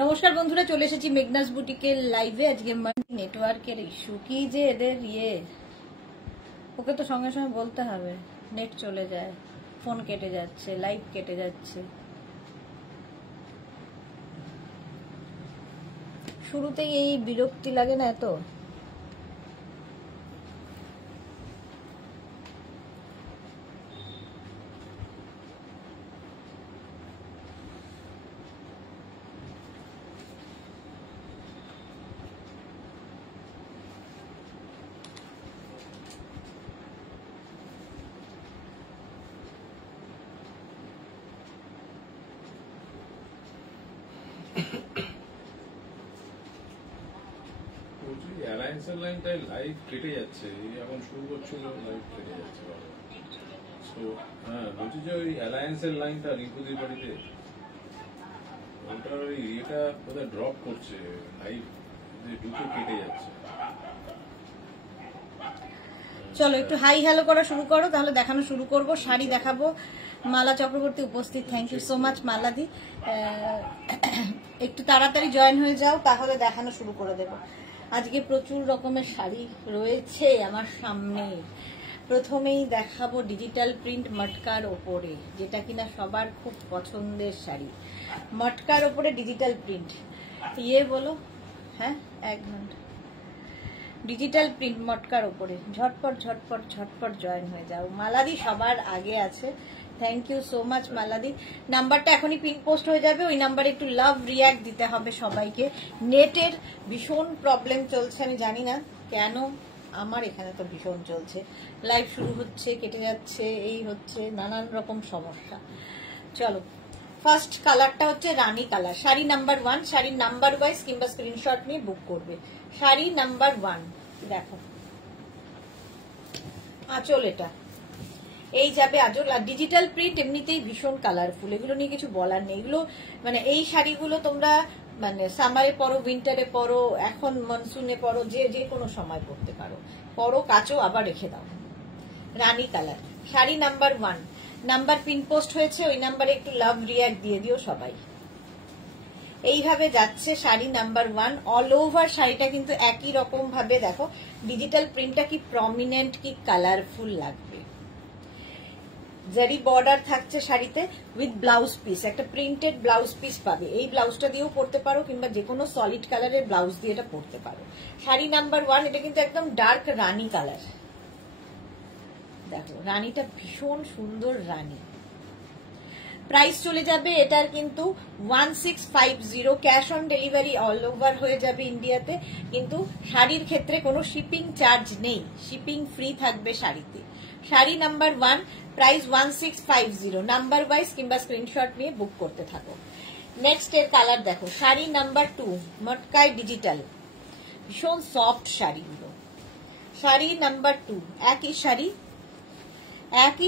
নমস্কার বন্ধুরা, চলে এসেছি মেঘনাস বুটিকের লাইভে। আজকে নেটওয়ার্কের ইস্যু কি যে এদের ওকে তো সঙ্গে সঙ্গে বলতে হবে, নেট চলে যায়, ফোন কেটে যাচ্ছে, লাইভ কেটে যাচ্ছে। শুরুতেই এই বিরক্তি লাগে না এত। অ্যালায়েন্সের লাইনটাই লাইভ কেটে যাচ্ছে, এখন শুরু করছিল লাইভ কেটে যাচ্ছে। তো হ্যাঁ, বলছি যে ওই অ্যালায়েন্সের লাইনটা রিপুদির বাড়িতে ওটার ওই এটা বোধহয় ড্রপ করছে, লাইভ ঢুকে কেটে যাচ্ছে। চলো একটু হাই হ্যালো করা শুরু করো, তাহলে দেখানো শুরু করব। শাড়ি দেখাবো। মালা চক্রবর্তী উপস্থিত, থ্যাংক ইউ সো মাচ মালাদি। একটু তাড়াতাড়ি জয়েন হয়ে যাও, তাহলে দেখানো শুরু করে দেব। আজকে প্রচুর রকমের শাড়ি রয়েছে আমার সামনে। প্রথমেই দেখাবো ডিজিটাল প্রিন্ট মটকার ওপরে, যেটা কিনা সবার খুব পছন্দের শাড়ি। মটকার ওপরে ডিজিটাল প্রিন্ট বলো, হ্যাঁ 1 ঘন্টা ডিজিটাল প্রিন্ট মটকার ওপরে। ঝটপট ঝটপট ঝটপট জয়েন হয়ে যাও। মালাদি সবার আগে আছে, থ্যাংক ইউ সো মাচ মালাদি। নাম্বারটা এখনই পিন পোস্ট হয়ে যাবে, ওই নাম্বারে একটু লাভ রিয়াক্ট দিতে হবে সবাইকে। নেটের ভীষণ প্রবলেম চলছে, আমি জানি না কেন, আমার এখানে তো ভীষণ চলছে। লাইভ শুরু হচ্ছে, কেটে যাচ্ছে, এই হচ্ছে নানান রকম সমস্যা। চলো, ফার্স্ট কালারটা হচ্ছে রানী কালার। শাড়ি নাম্বার 1, শাড়ির নাম্বার ওয়াইজ কিংবা স্ক্রিনশট নিয়ে বুক করবে। শাড়ি নাম্বার 1 দেখো, আঁচল এটা, এই যাবে আঁচল। আর ডিজিটাল প্রিন্ট এমনিতেই ভীষণ কালারফুল, এগুলো নিয়ে কিছু বলার নেই। এগুলো মানে এই শাড়িগুলো তোমরা মানে সামারে পরো, উইন্টারে পরো, এখন মনসুনে পরো, যে কোনো সময় পরতে পারো। পরো, কাচো, আবার রেখে দাও। রানী colour, sari number 1। Number pin post হয়েছে, ওই নাম্বারে একটু লাভ রিয়াক্ট দিয়ে দিও সবাই। এইভাবে যাচ্ছে শাড়ি নাম্বার 1। অল ওভার শাড়িটা কিন্তু একই রকম ভাবে দেখো, ডিজিটাল প্রিন্টটা কি প্রমিনেন্ট, কি কালারফুল লাগবে। জারি বর্ডার থাকছে শাড়িতে উইথ ব্লাউজ পিস, একটা প্রিন্টেড ব্লাউজ পিস পাবে। এই ব্লাউজটা দিয়েও পরতে পারো, কিংবা যে কোনো সলিড কালারের ব্লাউজ দিয়ে এটা পরতে পারো। শাড়ি নাম্বার 1, এটা কিন্তু একদম ডার্ক রানী কালার। দেখো রানীটা ভীষণ সুন্দর রানী। প্রাইস চলে যাবে এটার কিন্তু 1650, cash on delivery all over হয়ে যাবে ইন্ডিয়াতে। কিন্তু শাড়ির ক্ষেত্রে কোনো শিপিং চার্জ নেই, শিপিং ফ্রি থাকবে শাড়িতে। Sari number 1, price 1650, number wise কিংবা স্ক্রিনশট নিয়ে বুক করতে থাকো। নেক্সট এর কালার দেখো, শাড়ি নাম্বার 2, মটকায় ডিজিটাল, ভীষণ সফট শাড়িগুলো। শাড়ি নাম্বার 2, একই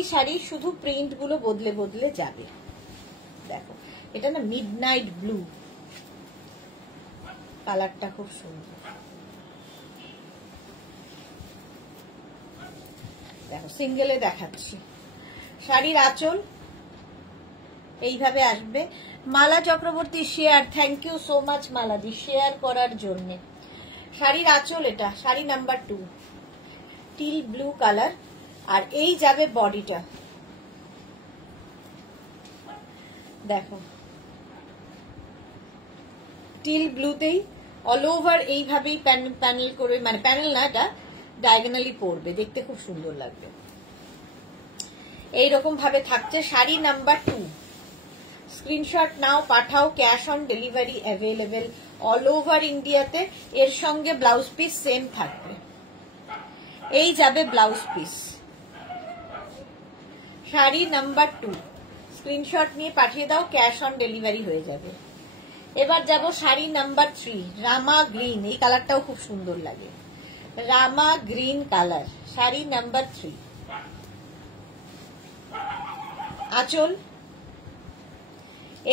শাড়ি, শুধু প্রিন্ট গুলো বদলে বদলে যাবে। দেখো এটা না মিডনাইট ব্লু কালারটা, খুব সুন্দর। দেখো সিঙ্গেলে দেখাচ্ছি। শাড়ির আঁচল এইভাবে আসবে। Mala Chakraborty share, thank you so much মালাদি শেয়ার করার জন্য। শাড়ির আঁচল এটা, sari number 2, teal blue colour. আর এই যাবে বডিটা, দেখো টিল ব্লুতেই অল ওভার এইভাবেই প্যানেল করে, মানে প্যানেল না, এটা ডায়াগোনালি পড়বে, দেখতে খুব সুন্দর লাগবে। এইরকম ভাবে থাকছে sari number 2। Screenshot now, Pathao, cash on delivery available all over ইন্ডিয়াতে। এর সঙ্গে ব্লাউজ পিস সেম থাকবে, এই যাবে blouse piece. Sari number 2, screenshot নিয়ে পাঠিয়ে দাও, ক্যাশ অন ডেলিভারি হয়ে যাবে। এবার যাব শাড়ি নাম্বার 3, রামা গ্রিন। এই কালারটাও খুব সুন্দর লাগে, রামা গ্রিন কালার। শাড়ি নাম্বার 3, আঁচল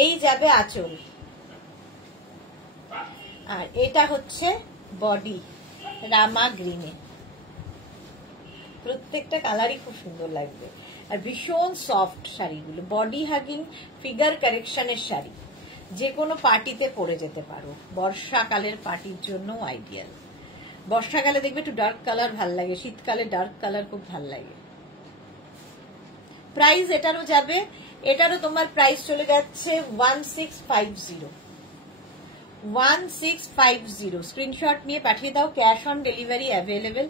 এই যাবে আঁচল। আর এটা হচ্ছে বডি, রামা গ্রিনে। প্রত্যেকটা কালারই খুব সুন্দর লাগবে, আর ভীষণ সফট শাড়িগুলো, বডি হাগিং ফিগার কারেকশনের শাড়ি। যে কোনো পার্টিতে পরে যেতে পারো, বর্ষাকালের পার্টির জন্য আইডিয়াল। বর্ষাকালে দেখবে একটু ডার্ক কালার ভাল লাগে, শীতকালে ডার্ক কালার খুব ভাল লাগে। প্রাইস এটারও যাবে, এটারও তোমার প্রাইস চলে যাচ্ছে 1650। 1650 স্ক্রিনশট নিয়ে পাঠিয়ে দাও। Cash on delivery available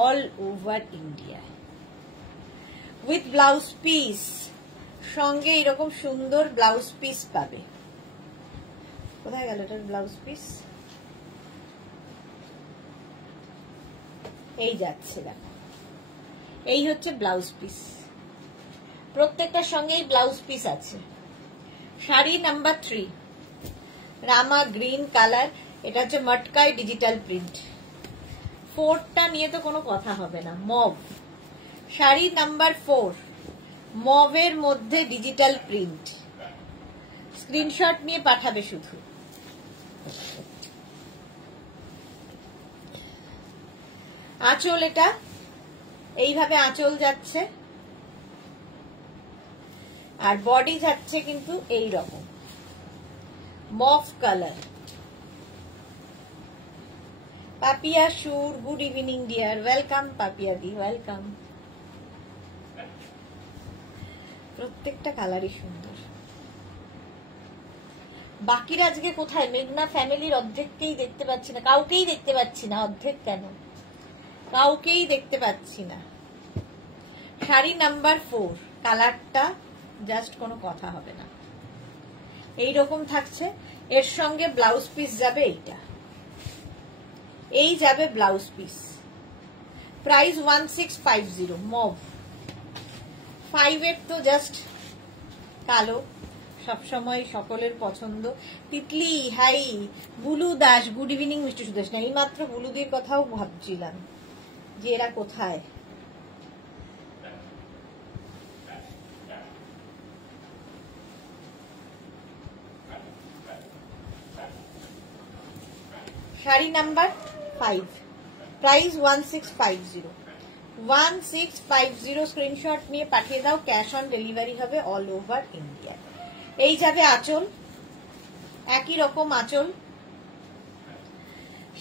all over India with blouse piece. সঙ্গে এরকম সুন্দর ব্লাউজ পিস পাবে। কোথায় গেল এটার ব্লাউজ পিস? এই যাচ্ছে, দেখো এই হচ্ছে ব্লাউজ পিস, প্রত্যেকটার সঙ্গেই ব্লাউজ পিস আছে। শাড়ি নাম্বার 3 রামা গ্রিন কালার, এটা হচ্ছে মটকাই ডিজিটাল প্রিন্ট। 4টা নিয়ে তো কোনো কথা হবে না। মভ শাড়ি নাম্বার 4 মভের মধ্যে ডিজিটাল প্রিন্ট। স্ক্রিনশট নিয়ে পাঠাবে শুধু। আঁচল, এটা এইভাবে আঁচল যাচ্ছে, আর বডি যাচ্ছে কিন্তু এই রকম mauve colour. Papiya Sur, good evening dear, welcome Papiya দি, ওয়েলকাম। প্রত্যেকটা কালারই সুন্দর। বাকিরা আজকে কোথায়? মেঘনা ফ্যামিলির অর্ধেককেই দেখতে পাচ্ছি না, কাউকেই দেখতে পাচ্ছি না। অর্ধেক কেন? কাউকেই দেখতে পাচ্ছি না। শাড়ি নাম্বার 4 কালারটা জাস্ট কোনো কথা হবে না, এইরকম থাকছে। এর সঙ্গে ব্লাউজ পিস যাবে এইটা, এই যাবে ব্লাউজ পিস। প্রাইস 1650। মভ 5 তো জাস্ট কালো, সবসময় সকলের পছন্দ। Titli hi, Bulu Das good evening mister Sudesh. না, এই মাত্র বুলুদির কথাও ভাবছিলাম যে এরা কোথায়। Sari number 5 price 1650। 1650 স্ক্রিনশট নিয়ে পাঠিয়ে দাও। ক্যাশ অন ডেলিভারি হবে অল ওভার ইন্ডিয়া। এই যাবে আঁচল, একই রকম আঁচল।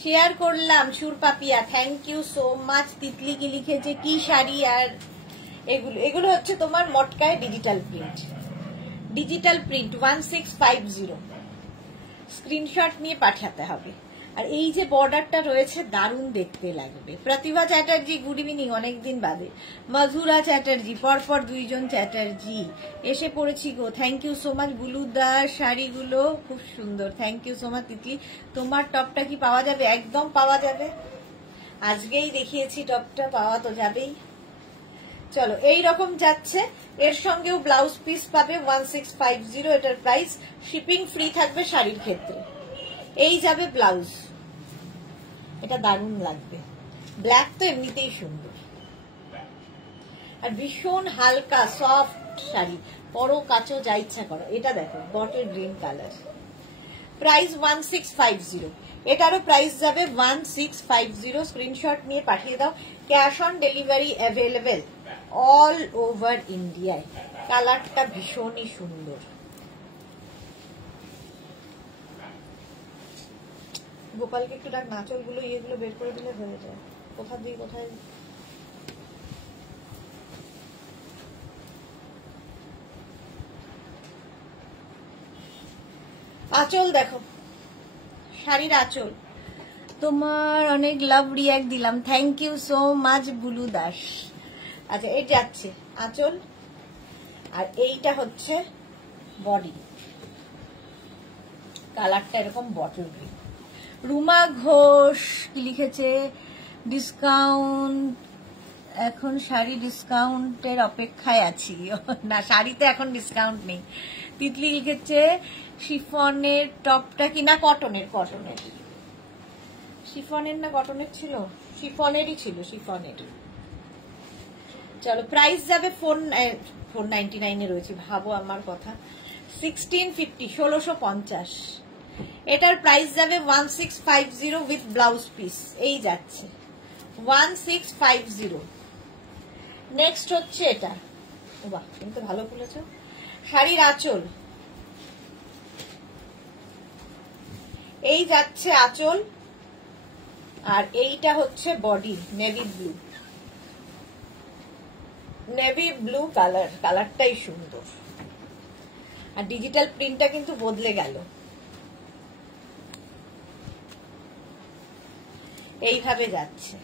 শেয়ার করলাম Sur Papiya, thank you so much. Titli কি লিখেছে, কি শাড়ি? আর এগুলো হচ্ছে তোমার মটকায় digital print. Digital print 1650 screenshot নিয়ে পাঠাতে হবে। আর এই যে বর্ডারটা রয়েছে দারুণ দেখতে লাগবে। প্রতিভা চ্যাটার্জি গুড ইভিনিং, অনেকদিন বাদে। মধুরা চ্যাটার্জি, পরপর 2 জন চ্যাটার্জি এসে পড়েছি গো। Thank you so much. বুলুদার শাড়িগুলো খুব সুন্দর, thank you so much. Titli তোমার টপটা কি পাওয়া যাবে? একদম পাওয়া যাবে, আজকেই দেখিয়েছি টপটা, পাওয়া তো যাবেই। চলো, এই রকম যাচ্ছে। এর সঙ্গেও ব্লাউজ পিস পাবে 1650। এটার প্রাইস, শিপিং ফ্রি থাকবে শাড়ির ক্ষেত্রে। এই যাবে ব্লাউজ, এটা দারুণ লাগবে। ব্ল্যাক তো এমনিতেই সুন্দর, আর ভীষণ হালকা সফট শাড়ি, পরো কাচো যা ইচ্ছা করো। এটা দেখো বটল গ্রিন কালার, প্রাইস 1650। এটারও প্রাইস যাবে 1650। স্ক্রিনশট নিয়ে পাঠিয়ে দাও। Cash on delivery available all over ইন্ডিয়ায়। কালারটা ভীষণই সুন্দর। গোপালকে একটু ডাক, নাচল গুলো ইয়েগুলো বের করে দিলে হয়ে যায়। কোথা দিয়ে কোথায়? আঁচল দেখো, শাড়ির আঁচল। তোমার অনেক লাভ রিয়াক্ট দিলাম, thank you so much Bulu Das. আচ্ছা, এই যাচ্ছে আঁচল, আর এইটা হচ্ছে বডি। কালারটা এরকম বটল গ্রিন। রুমা ঘোষ কি লিখেছে, ডিসকাউন্ট এখন, শাড়ি ডিসকাউন্টের অপেক্ষায় আছি। না, শাড়িতে এখন ডিসকাউন্ট নেই। তিতলি লিখেছে শিফনের টপটা কি না কটনের? কটনের। শিফনের না কটনের ছিল? শিফনেরই ছিল, শিফনের। চলো, প্রাইস যাবে 499 রয়েছে, ভাবো আমার কথা। 1650, 1650। এটার প্রাইস যাবে 1650 উইথ ব্লাউজ পিস। এই যাচ্ছে 1650। নেক্সট হচ্ছে এটা, বাহ কিন্তু ভালো খুলেছ। শাড়ির আঁচল, এই যাচ্ছে আঁচল, আর এইটা হচ্ছে body navy blue. Navy blue কালারটাই সুন্দর। আর ডিজিটাল প্রিন্টটা কিন্তু বদলে গেল, এইভাবে যাচ্ছে,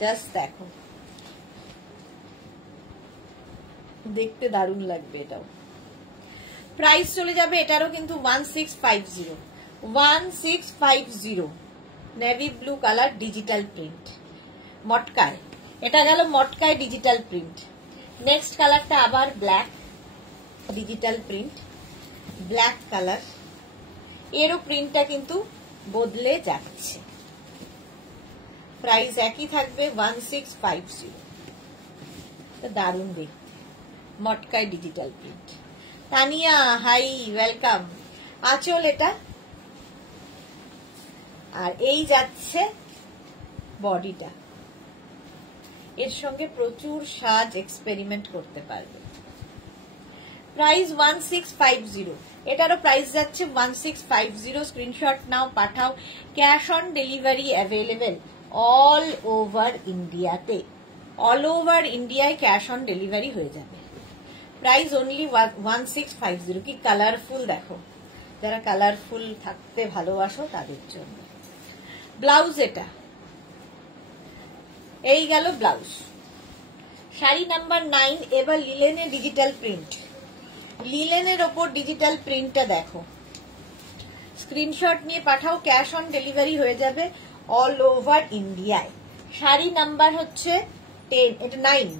জাস্ট দেখো, দেখতে দারুণ লাগবে। এটাও প্রাইস চলে যাবে এটারও কিন্তু 1650, 1650 navy blue colour digital print মটকায়। এটা গেল মটকায় ডিজিটাল প্রিন্ট। নেক্সট কালারটা আবার black digital print, black colour, এরও প্রিন্টটা কিন্তু বদলে যাচ্ছে। প্রাইস একই থাকবে 1650। দারুণ দেখতে, মটকায় digital print. Tania hi, welcome. আঁচল এটা, আর এই যাচ্ছে বডিটা। এর সঙ্গে প্রচুর সাজ এক্সপেরিমেন্ট করতে পারবে। প্রাইস 1650, এটারও প্রাইস যাচ্ছে 1650। Screenshot now, Pathao. Cash on delivery available all over ইন্ডিয়াতে। অল ওভার ইন্ডিয়ায় ক্যাশ অন ডেলিভারি হয়ে যাবে। Price only 1650। কি কালারফুল দেখো, যারা কালারফুল থাকতে ভালোবাসো তাদের জন্য। ব্লাউজ এটা, এই গেল ব্লাউজ। শাড়ি নাম্বার 9। এবার লিলেনের ডিজিটাল প্রিন্ট। লিলেনের ওপর ডিজিটাল প্রিন্টটা দেখো, স্ক্রিনশট নিয়ে পাঠাও, ক্যাশ অন ডেলিভারি হয়ে যাবে অল ওভার ইন্ডিয়ায়। শাড়ি নাম্বার হচ্ছে 10, এটা 9,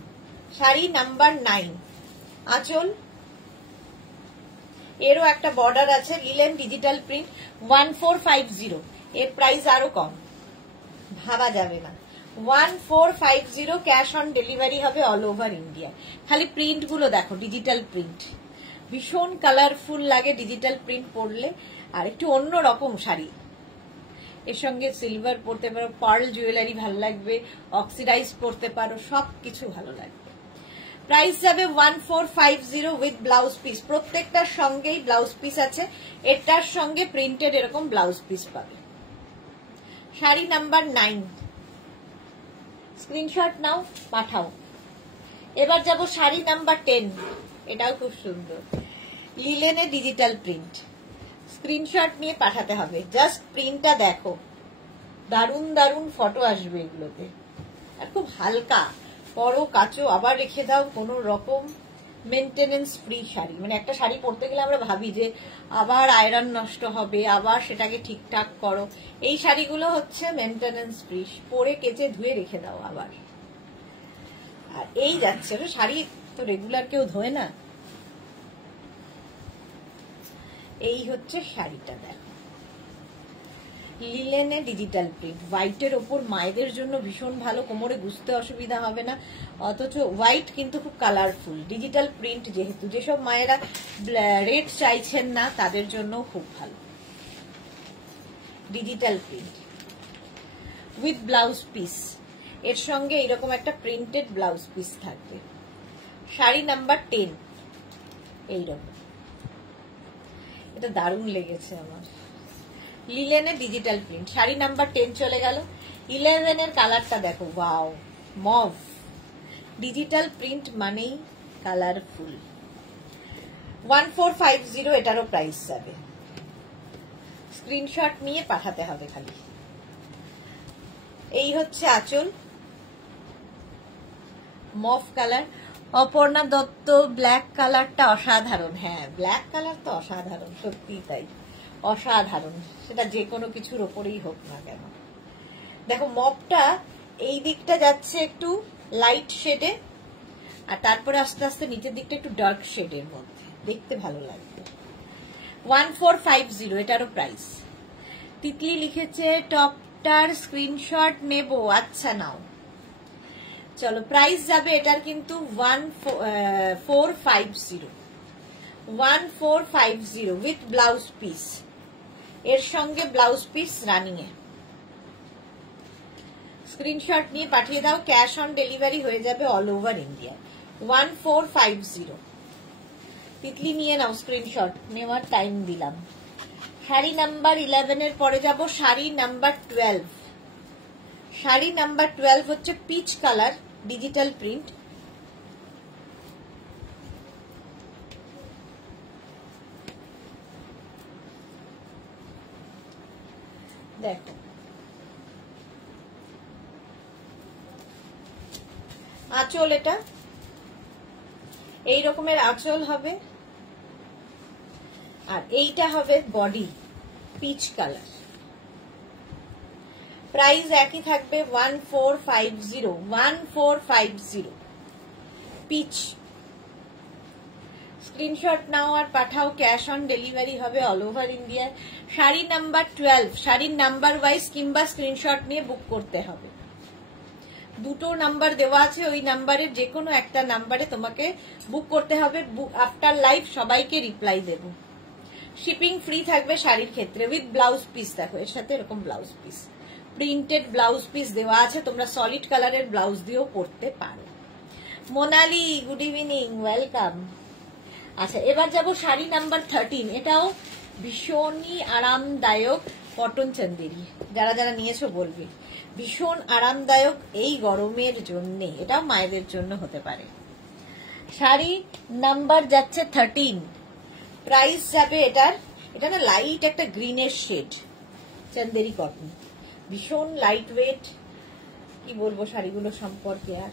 শাড়ি নাম্বার 9। আঁচল, এরও একটা বর্ডার আছে। Linen digital print 1450। এর প্রাইস আরো কম, ভাবা যাবে না। 1450 ক্যাশ অন ডেলিভারি হবে অল ওভার ইন্ডিয়া। খালি প্রিন্ট গুলো দেখো, ডিজিটাল প্রিন্ট ভীষণ কালারফুল লাগে ডিজিটাল প্রিন্ট পরলে। আর একটু অন্য রকম শাড়ি, এর সঙ্গে সিলভার পরতে পারো, পার্ল জুয়েলারি ভালো লাগবে, অক্সিডাইজ পরতে পারো, সবকিছু ভালো লাগবে। প্রাইস যাবে 1450 উইথ ব্লাউজ পিস। প্রত্যেকটার সঙ্গেই ব্লাউজ পিস আছে, এটার সঙ্গে প্রিন্টেড এরকম ব্লাউজ পিস পাবে। শাড়ি নাম্বার 9, স্ক্রিনশট নাও, পাঠাও। এবার যাব শাড়ি নাম্বার 10। এটাও খুব সুন্দর, লিলেনে ডিজিটাল প্রিন্ট। স্ক্রিনশট নিয়ে পাঠাতে হবে। জাস্ট প্রিন্টটা দেখো, দারুণ দারুণ ফটো আসবে এগুলোতে। আর খুব হালকা, পরো কাচো আবার রেখে দাও, কোনো রকম মেনটেনেন্স ফ্রি শাড়ি। মানে একটা শাড়ি পরতে গেলে আমরা ভাবি যে আবার আয়রন নষ্ট হবে, আবার সেটাকে ঠিকঠাক করো। এই শাড়িগুলো হচ্ছে মেনটেনেন্স ফ্রি, পরে কেচে ধুয়ে রেখে দাও আবার। আর এই যাচ্ছে, শাড়ি তো রেগুলার কেউ ধোয় না। এই হচ্ছে শাড়িটা দেখো, লিলেনে ডিজিটাল প্রিন্ট। হোয়াইটের ওপর মায়েদের জন্য ভীষণ ভালো, কোমরে গুছতে অসুবিধা হবে না। অথচ হোয়াইট কিন্তু খুব কালারফুল, ডিজিটাল প্রিন্ট যেহেতু, যেসব মায়েরা রেড চাইছেন না তাদের জন্য খুব ভালো। Digital print with blouse piece, এর সঙ্গে এরকম একটা প্রিন্টেড ব্লাউজ পিস থাকবে। শাড়ি নাম্বার 10, এইরকম। এটা দারুণ লেগেছে আমার। লিলেনে ডিজিটাল প্রিন্ট, শাড়ি নাম্বার 10 চলে গেল। 11 এর কালারটা দেখো, ওয়াও, মভ। ডিজিটাল প্রিন্ট মানেই কালারফুল। 1450 এটারও প্রাইস যাবে। স্ক্রিনশট নিয়ে পাঠাতে হবে খালি। এই হচ্ছে আঁচল, mauve colour. Aparna Dutta, black কালারটা অসাধারণ। হ্যাঁ, ব্ল্যাক কালার তো অসাধারণ, সত্যি তাই, অসাধারণ। সেটা যে কোনো কিছুর ওপরেই হোক না কেন। দেখো মপটা এই দিকটা যাচ্ছে একটু লাইট শেডে, আর তারপরে আস্তে আস্তে নিচের দিকটা একটু ডার্ক শেডের মধ্যে, দেখতে ভালো লাগবে। 1450 এটারও প্রাইস। তিতলি লিখেছে টপটার স্ক্রিনশট নেব। আচ্ছা নাও, চলো। প্রাইস যাবে এটার কিন্তু 1450 উইথ ব্লাউজ পিস। এর সঙ্গে ব্লাউজ পিস রানিং এ। স্ক্রিনশট নিয়ে পাঠিয়ে দাও, ক্যাশ অন ডেলিভারি হয়ে যাবে অল ওভার ইন্ডিয়া। 1450। তিতলি নিয়ে নাও স্ক্রিনশট, নেওয়ার টাইম দিলাম। শাড়ি নাম্বার 11 এর পরে যাব শাড়ি নাম্বার 12। শাড়ি নাম্বার 12 হচ্ছে পিচ কালার ডিজিটাল প্রিন্ট। দেখো আঁচল, এটা এই রকমের আঁচল হবে, আর এইটা হবে বডি পিচ কালার। প্রাইস একই থাকবে 1450 পিচ। স্ক্রিনশট নাও আর পাঠাও, ক্যাশ অন ডেলিভারি হবে all over India. Sari number 12 শাড়ির নাম্বার ওয়াইজ কিংবা স্ক্রিনশট নিয়ে বুক করতে হবে। দুটো নাম্বার দেওয়া আছে, ওই নাম্বারের যে কোনো একটা নাম্বারে তোমাকে বুক করতে হবে। আফটার লাইভ সবাইকে রিপ্লাই দেব। শিপিং ফ্রি থাকবে শাড়ির ক্ষেত্রে উইথ ব্লাউজ পিস। দেখো এর সাথে এরকম blouse piece, printed blouse piece দেওয়া আছে, তোমরা সলিড কালারের ব্লাউজ দিয়েও পরতে পারো। Monali good evening, welcome. আচ্ছা এবার যাব শাড়ি নাম্বার 13। এটাও ভীষণই আরামদায়ক কটন চন্দেরি, যারা যারা নিয়েছো বলবে ভীষণ আরামদায়ক এই গরমের জন্য। এটাও মায়েদের জন্য হতে পারে। শাড়ি নাম্বার যাচ্ছে 13, প্রাইস যাবে এটার, এটা না লাইট একটা গ্রিনের শেড, চন্দেরি কটন, ভীষণ লাইট ওয়েট। কি বলবো শাড়িগুলো সম্পর্কে, আর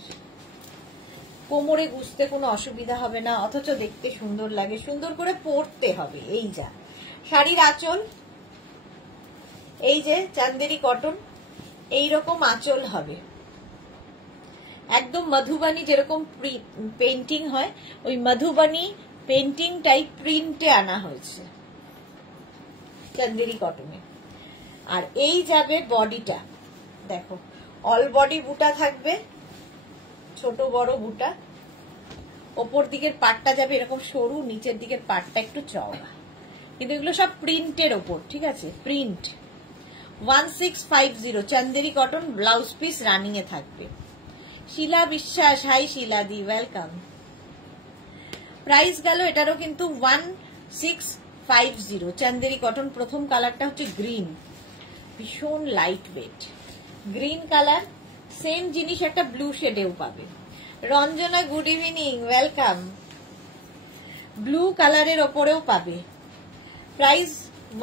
কোমরে গুজতে কোনো অসুবিধা হবে না, অথচ দেখতে সুন্দর লাগে, সুন্দর করে পরতে হবে। এই যা শাড়ির আঁচল, এই যে চান্দেরি কটন, এইরকম আঁচল হবে, একদম মধুবানি যেরকম পেন্টিং হয় ওই মধুবানি পেন্টিং টাইপ প্রিন্টে আনা হয়েছে চান্দেরি কটনে। আর এই যাবে বডিটা, দেখো অল বডি বুটা থাকবে, ছোট বড় বুটা। ওপর দিকের পাটটা যাবে এরকম সরু, নিচের দিকের পাটটা একটু চওড়া, কিন্তু এগুলো সব প্রিন্টের ওপর, ঠিক আছে, print. 1650 Chanderi cotton, blouse piece running এ থাকবে। শিলা বিশ্বাস, হাই শিলা দি, ওয়েলকাম। প্রাইস গেল এটারও কিন্তু 1650 চান্দেরি কটন। প্রথম কালারটা হচ্ছে গ্রিন, ভীষণ light weight green colour. Same জিনিস একটা ব্লু শেডেও পাবে। Ranjana good evening, welcome. Blue কালারের ওপরেও পাবে। প্রাইস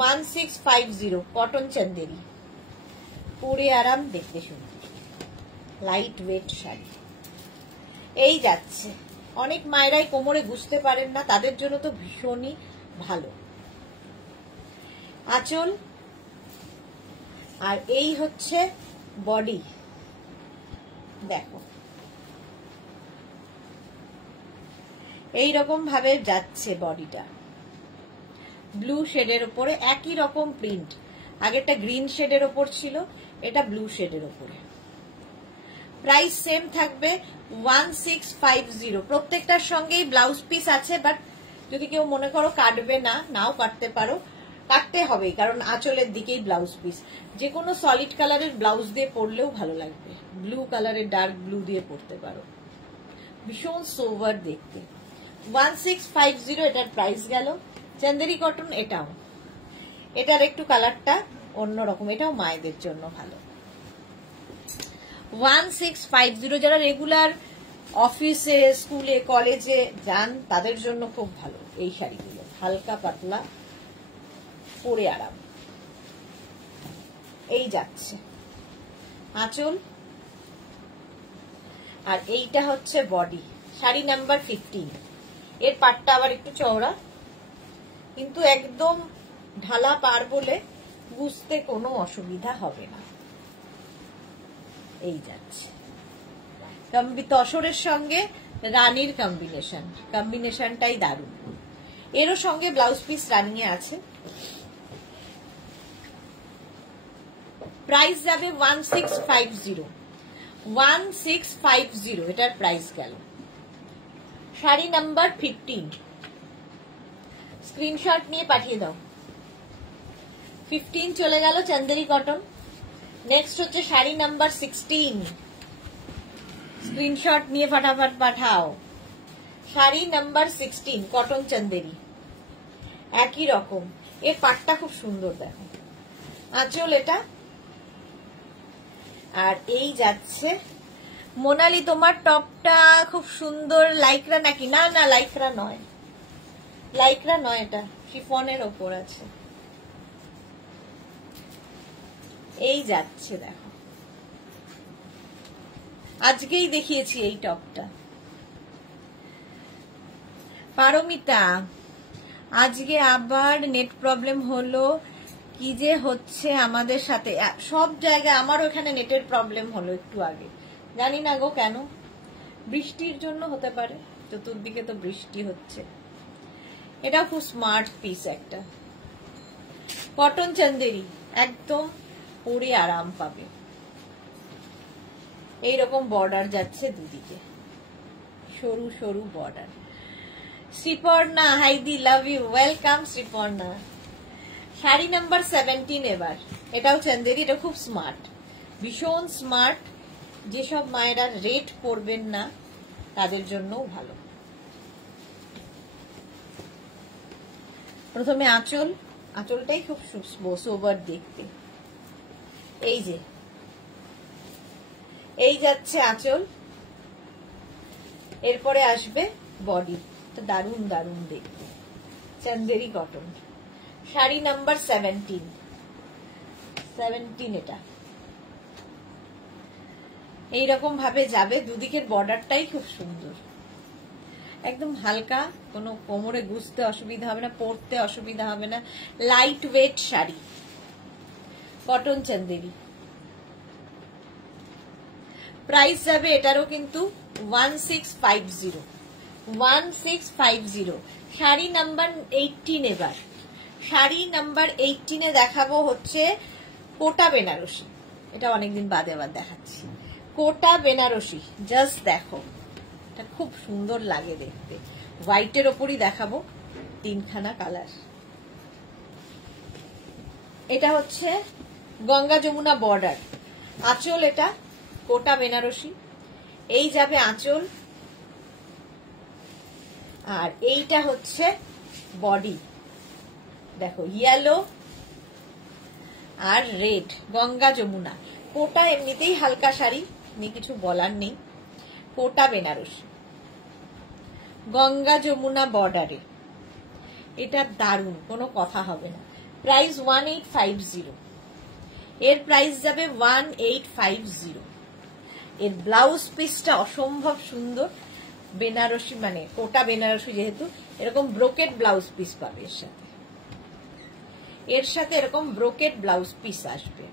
1650 কটন চন্দেরি, পরে আরাম, দেখতে সুন্দর, লাইট ওয়েট শাড়ি। এই যাচ্ছে, অনেক মায়েরাই কোমরে গুজতে পারেন না, তাদের জন্য তো ভীষণই ভালো। আঁচল, আর এই হচ্ছে বডি। দেখো এইরকম ভাবে যাচ্ছে বডিটা, ব্লু শেডের উপরে, একই রকম প্রিন্ট। আগেরটা গ্রিন শেডের ওপর ছিল, এটা ব্লু শেডের ওপরে। প্রাইস সেম থাকবে 1650। প্রত্যেকটার সঙ্গেই ব্লাউজ পিস আছে, বাট যদি কেউ মনে করো কাটবে না, নাও কাটতে পারো, কাটতে হবে কারণ আঁচলের দিকেই ব্লাউজ পিস। যে কোনো সলিড কালারের ব্লাউজ দিয়ে পরলেও ভালো লাগবে, ব্লু কালারের ডার্ক ব্লু দিয়ে পরতে পারো, ভীষণ সোভার দেখতে। 1650 এটার প্রাইস গেল। চান্দেরি কটন এটাও, এটার একটু কালারটা অন্যরকম, এটাও মায়েদের জন্য ভালো। 1650 যারা রেগুলার অফিসে, স্কুলে, কলেজে যান তাদের জন্য খুব ভালো এই শাড়িগুলো, হালকা পাতলা, পরে আরাম। এই যাচ্ছে আঁচল, আর এইটা হচ্ছে বডি। শাড়ি নাম্বার 15, এর পাটটা আবার একটু চওড়া, কিন্তু একদম ঢালা পার বলে বুঝতে কোনো অসুবিধা হবে না। এই যাচ্ছে তসরের সঙ্গে রানীর কম্বিনেশনটাই দারুণ। এরও সঙ্গে ব্লাউজ পিস রানিং এ আছে। প্রাইস যাবে 1650 এটার প্রাইস গেল। শাড়ি নাম্বার 15, স্ক্রিনশট নিয়ে পাঠিয়ে দাও। 15 চলে গেল চান্দেরি কটন। নেক্সট হচ্ছে শাড়ি নাম্বার 16, স্ক্রিনশট নিয়ে ফটাফট পাঠাও। শাড়ি নাম্বার 16 কটন চান্দেরি, একই রকম এর পাটটা খুব সুন্দর, দেখো আঁচল এটা। আর এই যাচ্ছে মোনালি, তোমার টপটা খুব সুন্দর। লাইকরা নাকি? না না, লাইকরা নয়, লাইকরা নয়, এটা শিফনের ওপর আছে। এই যাচ্ছে, দেখো আজকেই দেখিয়েছি এই টপটা। পারমিতা, আজকে আবার নেট প্রবলেম হলো, কি যে হচ্ছে আমাদের সাথে সব জায়গায়। আমার ওখানে নেটের প্রবলেম হলো একটু আগে, জানি না গো কেন। বৃষ্টির জন্য হতে পারে, চতুর্দিকে তো বৃষ্টি হচ্ছে। এটা খুব স্মার্ট পিস একটা, কটন চন্দেরি, একদম পরে আরাম পাবে। এইরকম বর্ডার যাচ্ছে দুদিকে, সরু সরু বর্ডার। শ্রীপর্ণা, হাইদি, love you, welcome Sriparna. Sari number 17 এবার। এটাও চন্দেরি, এটা খুব স্মার্ট, ভীষণ স্মার্ট। যেসব মায়েরা রেট পরবেন না তাদের জন্যও ভালো। প্রথমে আঁচল, আঁচলটাই খুব সোবার দেখতে। এই যে এই যাচ্ছে আঁচল, এরপরে আসবে বডি। দারুণ দারুণ দেখতে, চন্দেরি কটন। শাড়ি নাম্বার 17 এটা। এইরকম ভাবে যাবে, দুদিকের বর্ডারটাই খুব সুন্দর, একদম হালকা, কোনো কোমরে গুজতে অসুবিধা হবে না, পরতে অসুবিধা হবে না। Light weight sari, cotton Chanderi. Price যাবে এটারও কিন্তু 1650। শাড়ি নাম্বার 18 এবার। শাড়ি নাম্বার 18 দেখাবো হচ্ছে কোটা বেনারসি। এটা অনেকদিন বাদে আবার দেখাচ্ছি, কোটা বেনারসি। জাস্ট দেখো, এটা খুব সুন্দর লাগে দেখতে। হোয়াইটের ওপরই দেখাবো, 3খানা কালার। এটা হচ্ছে গঙ্গা যমুনা বর্ডার, আঁচল এটা কোটা বেনারসি। এই যাবে আঁচল, আর এইটা হচ্ছে বডি। দেখো ইয়েলো আর রেড, গঙ্গা যমুনা। কোটা এমনিতেই হালকা শাড়ি, নিয়ে কিছু বলার নেই। কোটা বেনারসি, গঙ্গা যমুনা বর্ডারে, এটা দারুণ, কোনো কথা হবে না। প্রাইস 1850। এর প্রাইস যাবে 1850। এর ব্লাউজ পিসটা অসম্ভব সুন্দর, বেনারসি মানে কোটা বেনারসি যেহেতু, এরকম ব্রোকেট ব্লাউজ পিস পাবে এর সাথে। এর সাথে এরকম ব্রোকেট ব্লাউজ পিস আসবে,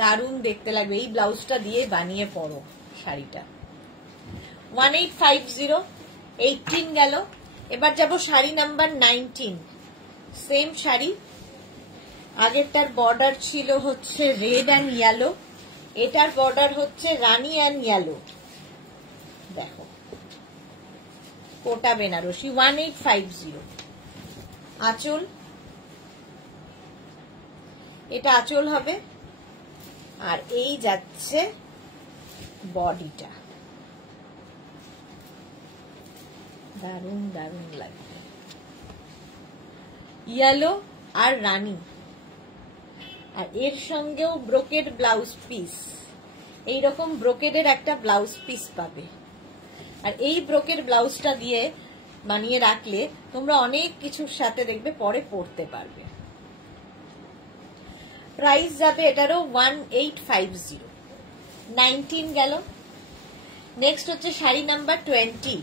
দারুণ দেখতে লাগবে। এই ব্লাউজটা দিয়ে বানিয়ে পরো শাড়িটা। 1850, 18 গেল। এবার যাব শাড়ি নাম্বার 19। সেম শাড়ি, আগেরটার বর্ডার ছিল হচ্ছে রেড অ্যান্ড ইয়েলো, এটার বর্ডার হচ্ছে রানী অ্যান্ড ইয়েলো। দেখো কোটা বেনারসি, 1850। আঁচল, এটা আঁচল হবে। আর এই যাচ্ছে বডিটা, দারুণ দারুণ লাগবে। ইয়েলো আর রানী, আর এর সঙ্গেও ব্রোকেড ব্লাউজ পিস। এইরকম ব্রোকেডের একটা ব্লাউজ পিস পাবে। আর এই ব্রোকেড ব্লাউজটা দিয়ে বানিয়ে রাখলে তোমরা অনেক কিছুর সাথে দেখবে পরে পরতে পারবে। প্রাইস যাবে এটারও 1850। 19 গেল। নেক্সট হচ্ছে sari number 20,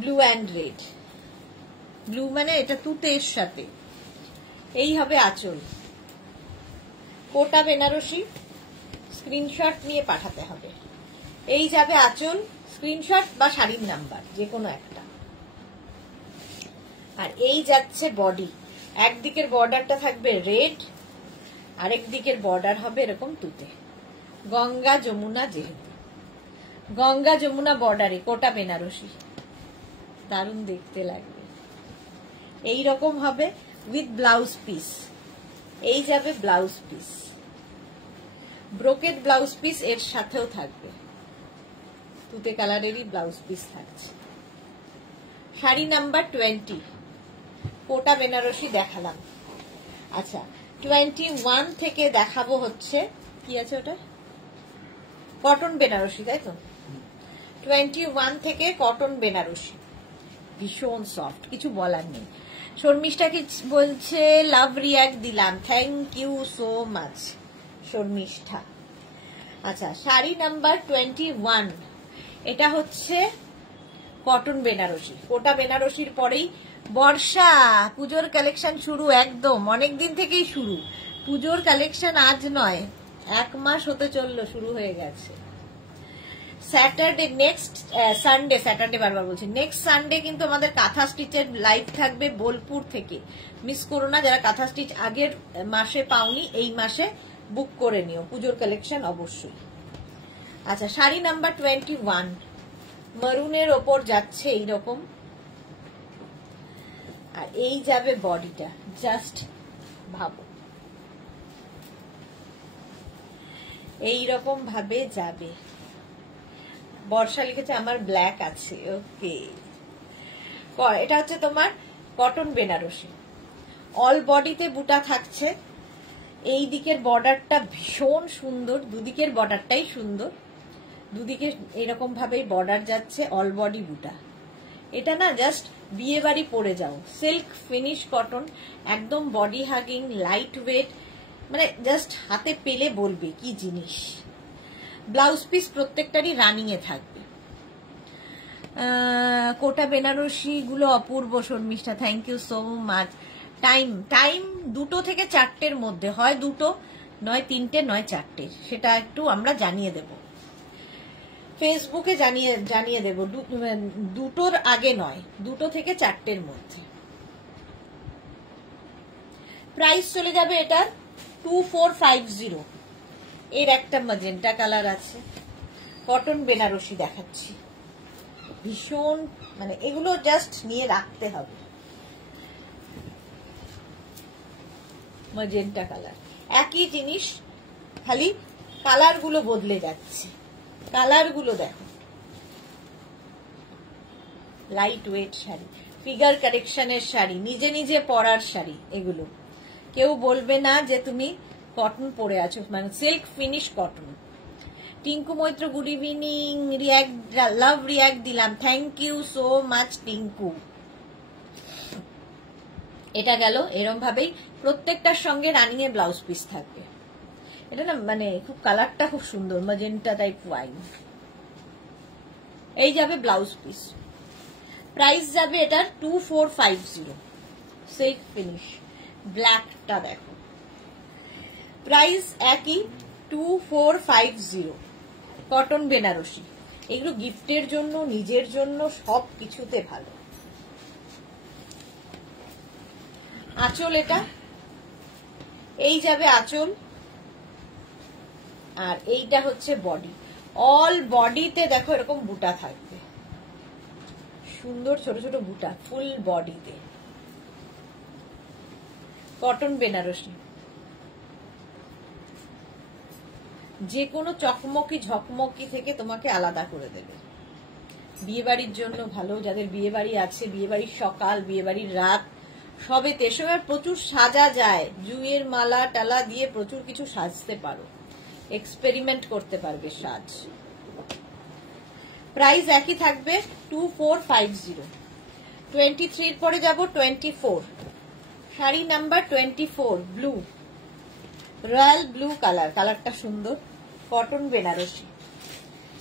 blue and red. Blue মানে এটা তুতের সাথে। এই হবে আঁচল, কোটা বেনারসি। স্ক্রিনশট নিয়ে পাঠাতে হবে। এই যাবে আঁচল, স্ক্রিনশট বা শাড়ির নাম্বার যে কোনো একটা। আর এই যাচ্ছে বডি। একদিকের বর্ডারটা থাকবে রেড, আরেক দিকের বর্ডার হবে এরকম তুতে। গঙ্গা যমুনা, যেহেতু গঙ্গা যমুনা বর্ডারে কোটা বেনারসি, দারুণ দেখতে লাগবে। এই রকম হবে উইথ ব্লাউজ পিস। এই যাবে blouse piece, brocade blouse piece এর সাথেও থাকবে, তুতে কালারেরই ব্লাউজ পিস থাকছে। শাড়ি নাম্বার 20, কোটা বেনারসি দেখালাম। আচ্ছা 21 থেকে দেখাবো হচ্ছে কি আছে ওটা, কটন বেনারসি, তাই তো? 21 থেকে কটন বেনারসি, ভীষণ সফট, কিছু বলার নেই। শর্মিষ্ঠা কি বলছে, লাভ রিয়াক্ট দিলাম, thank you so much Sharmistha. আচ্ছা শাড়ি নাম্বার 21, এটা হচ্ছে কটন বেনারসি। কোটা বেনারসির পরেই বর্ষা, পুজোর কালেকশন শুরু, একদম অনেকদিন থেকেই শুরু। পুজোর কালেকশন আজ নয়, 1 মাস হতে চললো, শুরু হয়ে গেছে। স্যাটারডে, নেক্সট সানডে, স্যাটারডে বারবার বলছি, নেক্সট সানডে কিন্তু আমাদের কাঁথা স্টিচের লাইভ থাকবে বোলপুর থেকে, মিস করো না। যারা কাঁথা স্টিচ আগের মাসে পাওনি, এই মাসে বুক করে নিও, পুজোর কালেকশন অবশ্যই। আচ্ছা শাড়ি নাম্বার 21, মারুনের ওপর যাচ্ছে এইরকম, আর এই যাবে বডিটা, জাস্ট ভাবো এইরকম ভাবে যাবে। বর্ষা লিখেছে আমার ব্ল্যাক আছে, ওকে। এটা হচ্ছে তোমার কটন বেনারসি, অল বডিতে বুটা থাকছে। এই দিকের বর্ডারটা ভীষণ সুন্দর, দুদিকের বর্ডারটাই সুন্দর, দুদিকে এরকম ভাবেই বর্ডার যাচ্ছে, অল বডি বুটা। এটা না জাস্ট বিয়ে বাড়ি পরে যাও, সিল্ক ফিনিশ কটন, একদম বডি হাগিং, লাইট ওয়েট, মানে জাস্ট হাতে পেলে বলবে কি জিনিস। ব্লাউজ পিস প্রত্যেকটারই রানিং এ থাকবে। কোটা বেনারসি গুলো অপূর্ব Sharmistha, thank you so much. Time 2টো থেকে 4টের মধ্যে, হয় 2টো, নয় 3টে, নয় 4টে, সেটা একটু আমরা জানিয়ে দেব ফেসবুকে, জানিয়ে দেব। 2টোর আগে নয়, 2টো থেকে 4টের মধ্যে। প্রাইস চলে যাবে এটার 2450। এর একটা ম্যাজেন্টা কালার আছে, কটন বেনারসি দেখাচ্ছি, ভীষণ, মানে এগুলো জাস্ট নিয়ে রাখতে হবে। ম্যাজেন্টা কালার, একই জিনিস, খালি কালার গুলো বদলে যাচ্ছে। কালার গুলো দেখো, লাইট ওয়েট শাড়ি, ফিগার কারেকশনের শাড়ি, নিজে নিজে পরার শাড়ি, এগুলো কেউ বলবে না যে তুমি কটন পরে আছো, মানে silk finish cotton. Tinku Maitra good evening, love react দিলাম, thank you so much Tinku. এটা গেল, এরম ভাবেই প্রত্যেকটার সঙ্গে রানিং এ ব্লাউজ পিস থাকবে। এটা না মানে খুব কালারটা খুব সুন্দর, ম্যাজেন্টা টাইপ ওয়াইন। এই যাবে ব্লাউজ পিস, প্রাইস যাবে এটার 2450, সিল্ক ফিনিশ, ব্ল্যাকটা দেখো, প্রাইস একই 2450, কটন বেনারসি। এগুলো গিফটের জন্য, নিজের জন্য, সব কিছুতে ভালো। আঁচল, এটা এই যাবে আঁচল, আর এইটা হচ্ছে বডি। অল বডিতে দেখো এরকম বুটা থাকবে, সুন্দর ছোট ছোট বুটা, ফুল বডিতে, কটন বেনারসি। যে কোনো চকমকি ঝকমকি থেকে তোমাকে আলাদা করে দেবে। বিয়ে বাড়ির জন্য ভালো, যাদের বিয়ে বাড়ি আছে, বিয়ে বাড়ির সকাল, বিয়ে বাড়ির রাত, সবে তেসবে প্রচুর সাজা যায়, জুঁয়ের মালা টালা দিয়ে প্রচুর কিছু সাজতে পারো, এক্সপেরিমেন্ট করতে পারবে সাজ। প্রাইস একই থাকবে 2450। 23 পরে যাব 24, sari number 24, blue, royal blue colour, কালারটা সুন্দর, cotton Benarasi,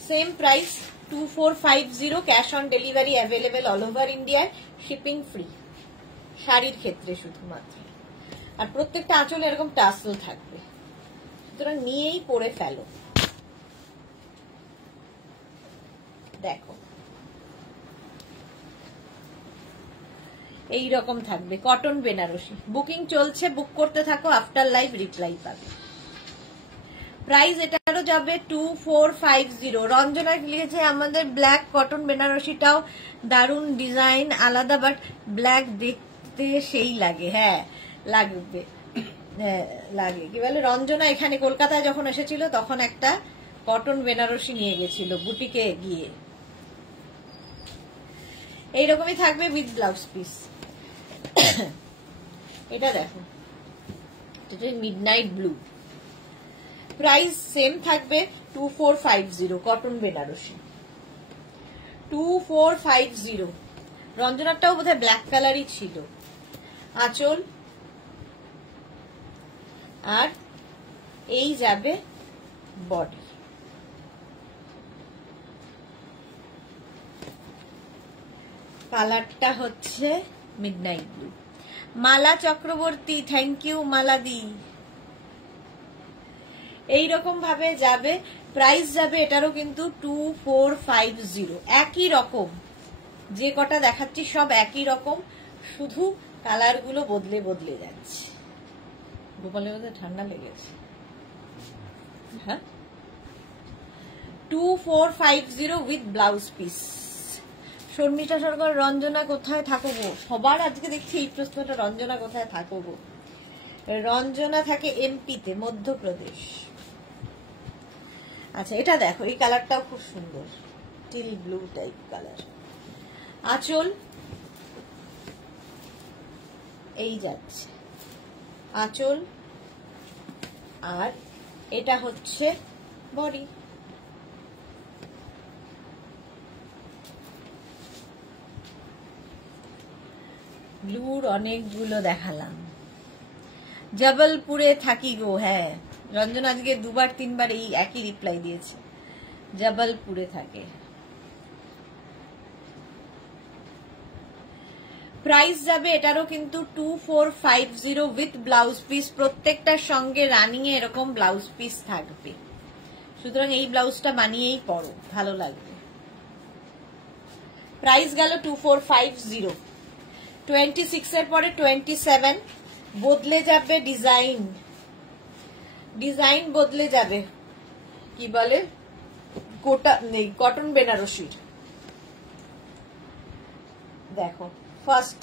same price 2450, cash on delivery available all over ইন্ডিয়ায়, শিপিং ফ্রি শাড়ির ক্ষেত্রে শুধুমাত্র। আর প্রত্যেকটা আঁচলে এরকম টাসেল থাকবে, সুতরাং নিয়েই পরে ফেলো। দেখো এই রকম থাকবে, কটন বেনারসি। বুকিং চলছে, বুক করতে থাকো, আফটার লাইভ রিপ্লাই পাবে। প্রাইস এটারও যাবে 2450। রঞ্জনা লিখেছে আমাদের ব্ল্যাক কটন বেনারসিটাও দারুণ ডিজাইন, আলাদা, বাট ব্ল্যাক দেখতে সেই লাগে। হ্যাঁ লাগবে, লাগে। কি বলে রঞ্জনা এখানে কলকাতায় যখন এসেছিল তখন একটা কটন বেনারসি নিয়ে গেছিল বুটিকে গিয়ে। এইরকমই থাকবে উইথ ব্লাউজ পিস। এটা দেখো, এটা মিডনাইট ব্লু, প্রাইস সেম থাকবে 2450, কটন বেনারসি 2450। রঞ্জনারটাও বোধহয় ব্ল্যাক কালারই ছিল। আঁচল আর এই যাবে বডি। কালারটা হচ্ছে midnight blue. Mala Chakraborty, thank you মালাদি। এইরকম ভাবে যাবে, প্রাইস যাবে এটারও কিন্তু 2450, একই রকম। যে কটা দেখাচ্ছি সব একই রকম, শুধু কালার গুলো বদলে বদলে যাচ্ছে। গোপালের মধ্যে ঠান্ডা লেগেছে। হ্যাঁ, 2450 উইথ ব্লাউজ পিস। শর্মিষ্ঠা সরকার, রঞ্জনা কোথায় থাকো গো? সবার আজকে দেখছি এই প্রশ্নটা, রঞ্জনা কোথায় থাকো গো? রঞ্জনা থাকে এমপিতে, মধ্যপ্রদেশ। আচ্ছা, এটা দেখো, এই কালারটাও খুব সুন্দর, টিল ব্লু টাইপ কালার। আঁচল এই যাচ্ছে, আঁচল আর এটা হচ্ছে বডি। ব্লুর অনেকগুলো দেখালাম। জবলপুরে থাকি গো। হ্যাঁ, রঞ্জন আজকে দুবার তিনবার এই একই রিপ্লাই দিয়েছে, জবলপুরে থাকে। প্রাইস যাবে এটারও কিন্তু 2450 উইথ ব্লাউজ পিস। প্রত্যেকটার সঙ্গে রানিং এ এরকম ব্লাউজ পিস থাকবে, সুতরাং এই ব্লাউজটা বানিয়েই পরো, ভালো লাগবে। প্রাইস গেল 2450। 26 এর পরে 27 বদলে যাবে, ডিজাইন ডিজাইন বদলে যাবে। কি বলে, কোটা নেই, কটন বেনারসির। দেখো ফার্স্ট,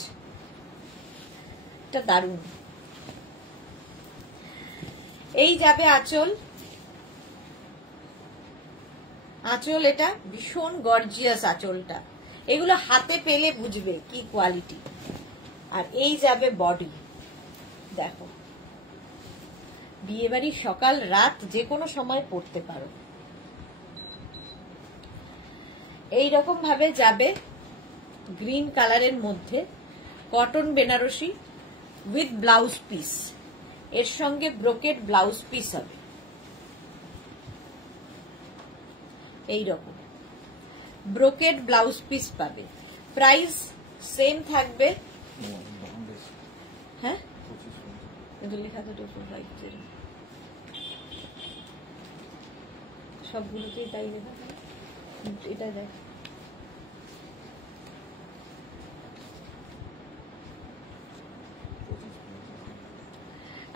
এটা দারুণ। এই যাবে আঁচল, আঁচল এটা ভীষণ গর্জিয়াস আঁচলটা, এগুলো হাতে পেলে বুঝবে কি কোয়ালিটি। আর এই যাবে বডি। দেখো, বিয়ে বাড়ি সকাল রাত যে কোনো সময় পড়তে পারো। এই রকম ভাবে যাবে গ্রিন কালারের মধ্যে, cotton Benarasi with blouse piece. এর সঙ্গে ব্রোকেড ব্লাউজ পিস হবে, এই রকম ব্রোকেড ব্লাউজ পিস পাবে। প্রাইস সেম থাকবে। হ্যাঁ, লেখা তো 2450, সবগুলোতেই তাই লেখা। এটা দেখ,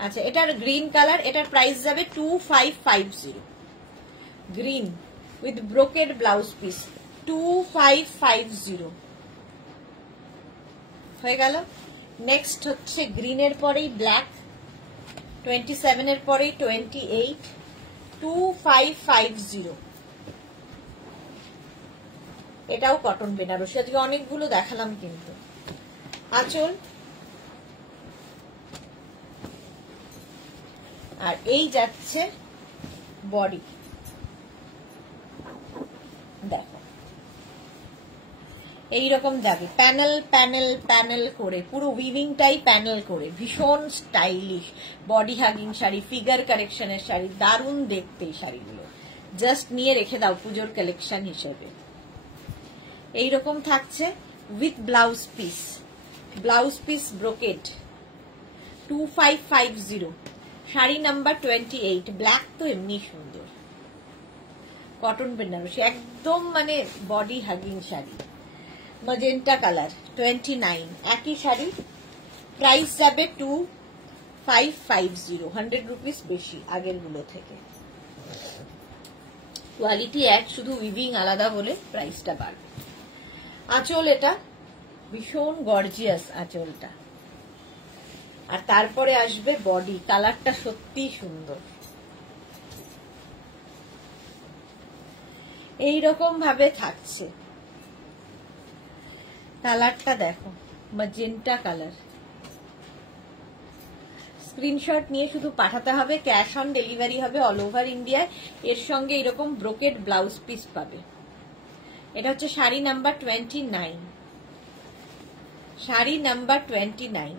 আচ্ছা, এটার গ্রিন কালার, এটার প্রাইস যাবে 2550। Green with brocade blouse piece 2550 হয়ে গেল। নেক্সট হচ্ছে গ্রিনের পরেই ব্ল্যাক, 27 এর পরেই 28, 2550। এটাও কটন বেনারসি, আজকে অনেকগুলো দেখালাম কিন্তু। আঁচল আর এই যাচ্ছে বডি। দেখো এইরকম যাবে, প্যানেল প্যানেল প্যানেল করে, পুরো উইভিংটাই প্যানেল করে, ভীষণ stylish body hugging sari, figure কারেকশনের শাড়ি, দারুণ দেখতে এই শাড়িগুলো। জাস্ট নিয়ে রেখে দাও পুজোর কালেকশন হিসেবে। এইরকম থাকছে with blouse piece, blouse piece brocade 2550। Sari number 28, black তো এমনি সুন্দর, কটন বেনারসি একদম মানে body hugging sari. Magenta colour 29, একই শাড়ি। প্রাইস যাবে 2550, 100 রুপিস বেশি আগের গুলো থেকে। কোয়ালিটি এক, শুধু উইভিং আলাদা বলে প্রাইসটা বাড়বে। আঁচল এটা ভীষণ গর্জিয়াস আঁচলটা, আর তারপরে আসবে বডি। কালারটা সত্যি সুন্দর। এইরকম ভাবে থাকছে কালারটা, দেখো ম্যাজেন্টা কালার, স্ক্রিনশট নিয়ে শুধু পাঠাতে হবে, ক্যাশ অন ডেলিভারি হবে অল ওভার ইন্ডিয়ায়। এর সঙ্গে এরকম ব্রোকেড ব্লাউজ পিস পাবে। এটা হচ্ছে শাড়ি নাম্বার 29, শাড়ি নাম্বার 29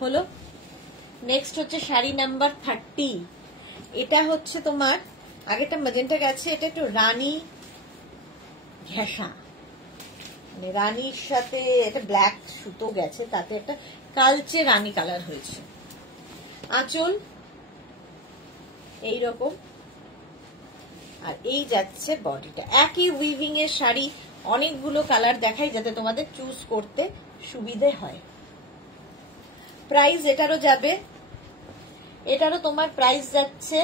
হলো। নেক্সট হচ্ছে শাড়ি নাম্বার 30। এটা হচ্ছে তোমার আগেটা ম্যাজেন্টা গেছে, এটা একটু রানী ঘেঁষা, মানে রানীর সাথে এটা ব্ল্যাক সুতো গেছে, তাতে একটা কালচে রানী কালার হয়েছে। আঁচল এইরকম, আর এই যাচ্ছে বডিটা। একই উইভিং এর শাড়ি, অনেকগুলো কালার দেখাই যাতে তোমাদের চুজ করতে সুবিধে হয়। প্রাইস এটারও যাবে, এটারও তোমার প্রাইস যাচ্ছে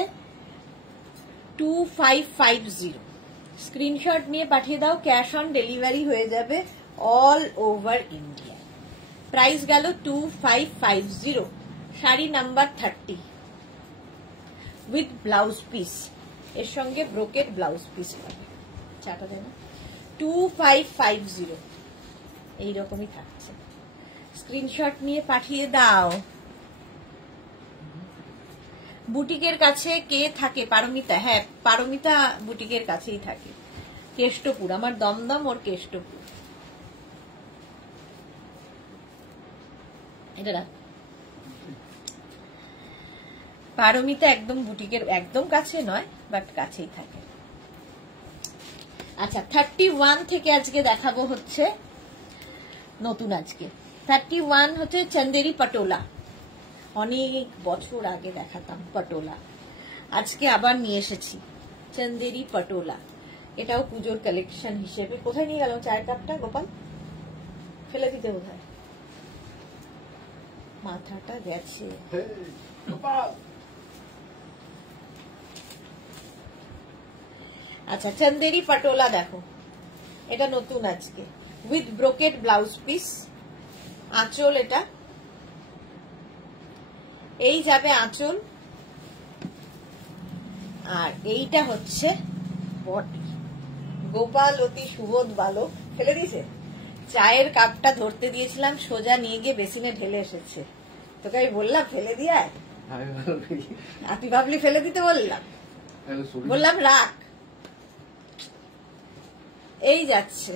2550। স্ক্রিনশট নিয়ে পাঠিয়ে দাও, ক্যাশ অন ডেলিভারি হয়ে যাবে অল ওভার ইন্ডিয়া। প্রাইস গেল 2550। Sari number 30 with blouse piece, এর সঙ্গে ব্রোকেড ব্লাউজ পিস পাবে। চাটা দেয় না, 2550 এইরকমই থাকছে। স্ক্রিনশট নিয়ে পাঠিয়ে দাও। বুটিকের কাছে কে থাকে? পারমিতা। হ্যাঁ, পারমিতা বুটিকের কাছেই থাকে, কেষ্টপুর। আমার দমদম, ওর কেষ্টপুর। এটা রাখ। পারমিতা একদম বুটিকের একদম কাছে নয়, বাট কাছেই থাকে। আচ্ছা, 31 থেকে আজকে দেখাবো হচ্ছে নতুন। আজকে 31 হচ্ছে চন্দেরি পটোলা। অনেক বছর আগে দেখাতাম পটোলা, আজকে আবার নিয়ে এসেছি চন্দেরি পটোলা। এটাও পুজোর কালেকশন হিসেবে। কোথায় নিয়ে গেল চায়ের কাপটা গোপাল? ফেলে দিতে বোধহয়, মাথাটা গেছে। আচ্ছা, চন্দেরি পটোলা দেখো, এটা নতুন আজকে উইথ ব্রোকেড ব্লাউজ পিস। আঁচল এটা, এই যাবে আঁচল, আর এইটা হচ্ছে বডি। গোপাল অতি সুবোধ বালক ফেলে দিয়েছে। চায়ের কাপটা ধরতে দিয়েছিলাম, সোজা নিয়ে গিয়ে বেসিনে ঢেলে এসেছে। তোকে আমি বললাম ফেলে দিয়ে আয়, আর তুই ভাবলি ফেলে দিতে বললাম, বললাম রাখ। এই যাচ্ছে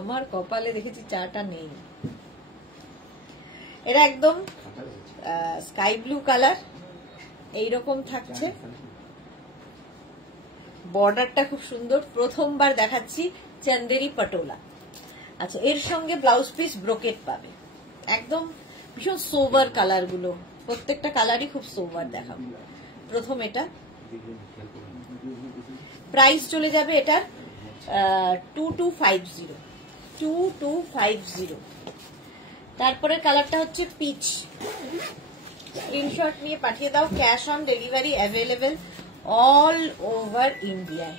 আমার কপালে, দেখেছি চাটা নেই। এটা একদম স্কাই ব্লু কালার, এইরকম থাকছে। বর্ডারটা খুব সুন্দর, প্রথমবার দেখাচ্ছি চন্দেরি পটোলা। আচ্ছা, এর সঙ্গে ব্লাউজ পিস ব্রোকেট পাবে। একদম ভীষণ সোবার কালার গুলো, প্রত্যেকটা কালারই খুব সোবার দেখাবো। প্রথম এটা, প্রাইস চলে যাবে এটার 2250। তারপরে কালারটা হচ্ছে পিচ। স্ক্রিনশট নিয়ে পাঠিয়ে দাও, cash on delivery available all over ইন্ডিয়ায়।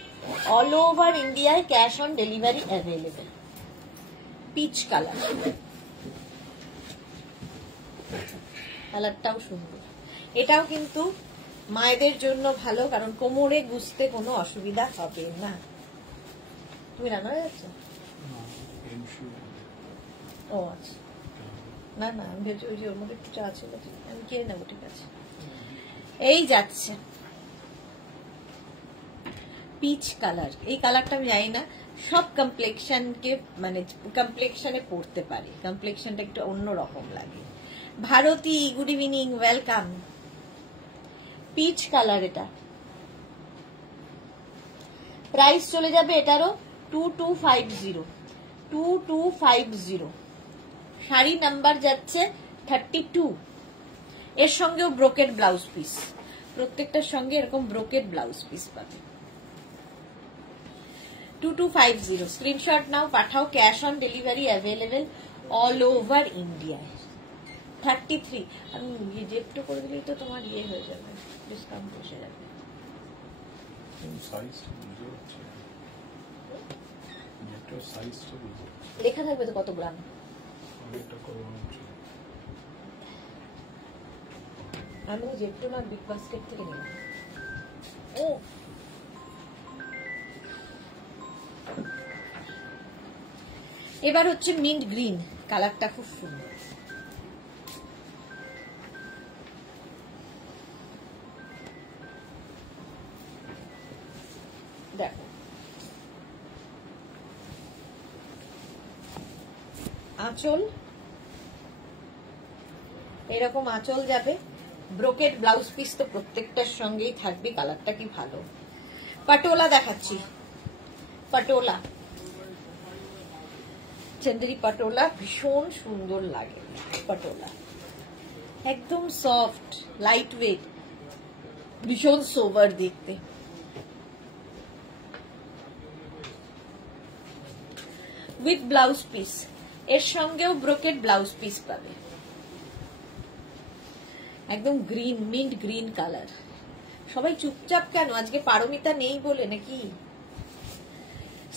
অল ওভার ইন্ডিয়ায় cash on delivery available. Peach colour, কালারটাও সুন্দর। এটাও কিন্তু মায়েদের জন্য ভালো, কারণ কোমরে গুছতে কোনো অসুবিধা হবে না। তুমি রান্না হয়ে যাচ্ছ? ও আচ্ছা, না না, আমি ভেবেছি ওই যে ওর মধ্যে একটু চা ছিল, আমি কিনে নেবো। ঠিক আছে, এই যাচ্ছে পিচ কালার। এই কালারটা আমি জানি না, সব কমপ্লেক্সনকে মানে কমপ্লেক্সনে পড়তে পারে, কমপ্লেক্সনটা একটু অন্যরকম লাগে। Bharati, good evening, welcome. Peach colour এটা, প্রাইস চলে যাবে এটারও 2250। শাড়ি নাম্বার যাচ্ছে 32। এর সঙ্গেও ব্রোকেড ব্লাউজ পিস, প্রত্যেকটার সঙ্গে এরকম ব্রোকেড ব্লাউজ পিস পাবে। 2250। Screenshot now, Pathao, cash on delivery available all over ইন্ডিয়ায়। 33। আমি জেপটো করে দিলেই তো তোমার ইয়ে হয়ে যাবে, ডিসকাউন্ট এসে যাবে। লেখা থাকবে তো কত গ্রাম। আমি জেপটো না বিগ বাস্কেট থেকে নিলাম। ও এবার হচ্ছে মিন্ট গ্রিন, কালারটা খুব সুন্দর। আঁচল, এরকম আঁচল যাবে। ব্রোকেট ব্লাউজ পিস তো প্রত্যেকটার সঙ্গেই থাকবে। কালারটা কি ভালো। পাটোলা দেখাচ্ছি, পাটোলা, চেন্দেরি পাটোলা, ভীষণ সুন্দর লাগে পাটোলা। একদম সফট, লাইট ওয়েট, ভীষণ সোবার দেখতে। উইথ ব্লাউজ পিস, এর সঙ্গেও ব্রোকেট ব্লাউজ পিস পাবে। একদম গ্রিন, মিন্ট গ্রিন কালার। সবাই চুপচাপ কেন? আজকে পারমিতা নেই বলে নাকি?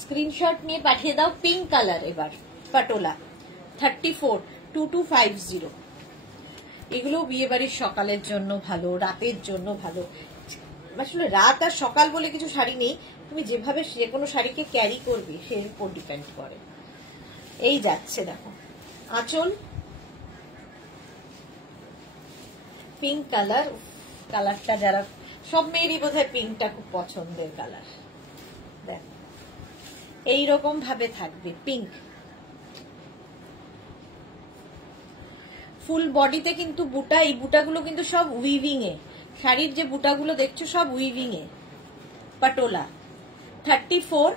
স্ক্রিনশট নিয়ে পাঠিয়ে দাও। পিঙ্ক কালার এবার পাটোলা, 34, 2250। এগুলো বিয়ে বাড়ির সকালের জন্য ভালো, রাতের জন্য ভালো। আসলে রাত আর সকাল বলে কিছু শাড়ি নেই, তুমি যেভাবে যে কোনো শাড়িকে ক্যারি করবে সের উপর ডিপেন্ড করে। এই যাচ্ছে দেখো আঁচল, পিঙ্ক কালার। কালারটা যারা, সব মেয়েরই বোধহয় পিঙ্কটা খুব পছন্দের কালার। দেখ এইরকম ভাবে থাকবে পিঙ্ক। ফুল বডিতে কিন্তু বুটা, এই বুটাগুলো কিন্তু সব উইভিং এ। শাড়ির যে বুটাগুলো দেখছো সব উইভিং এ। পাটোলা 34,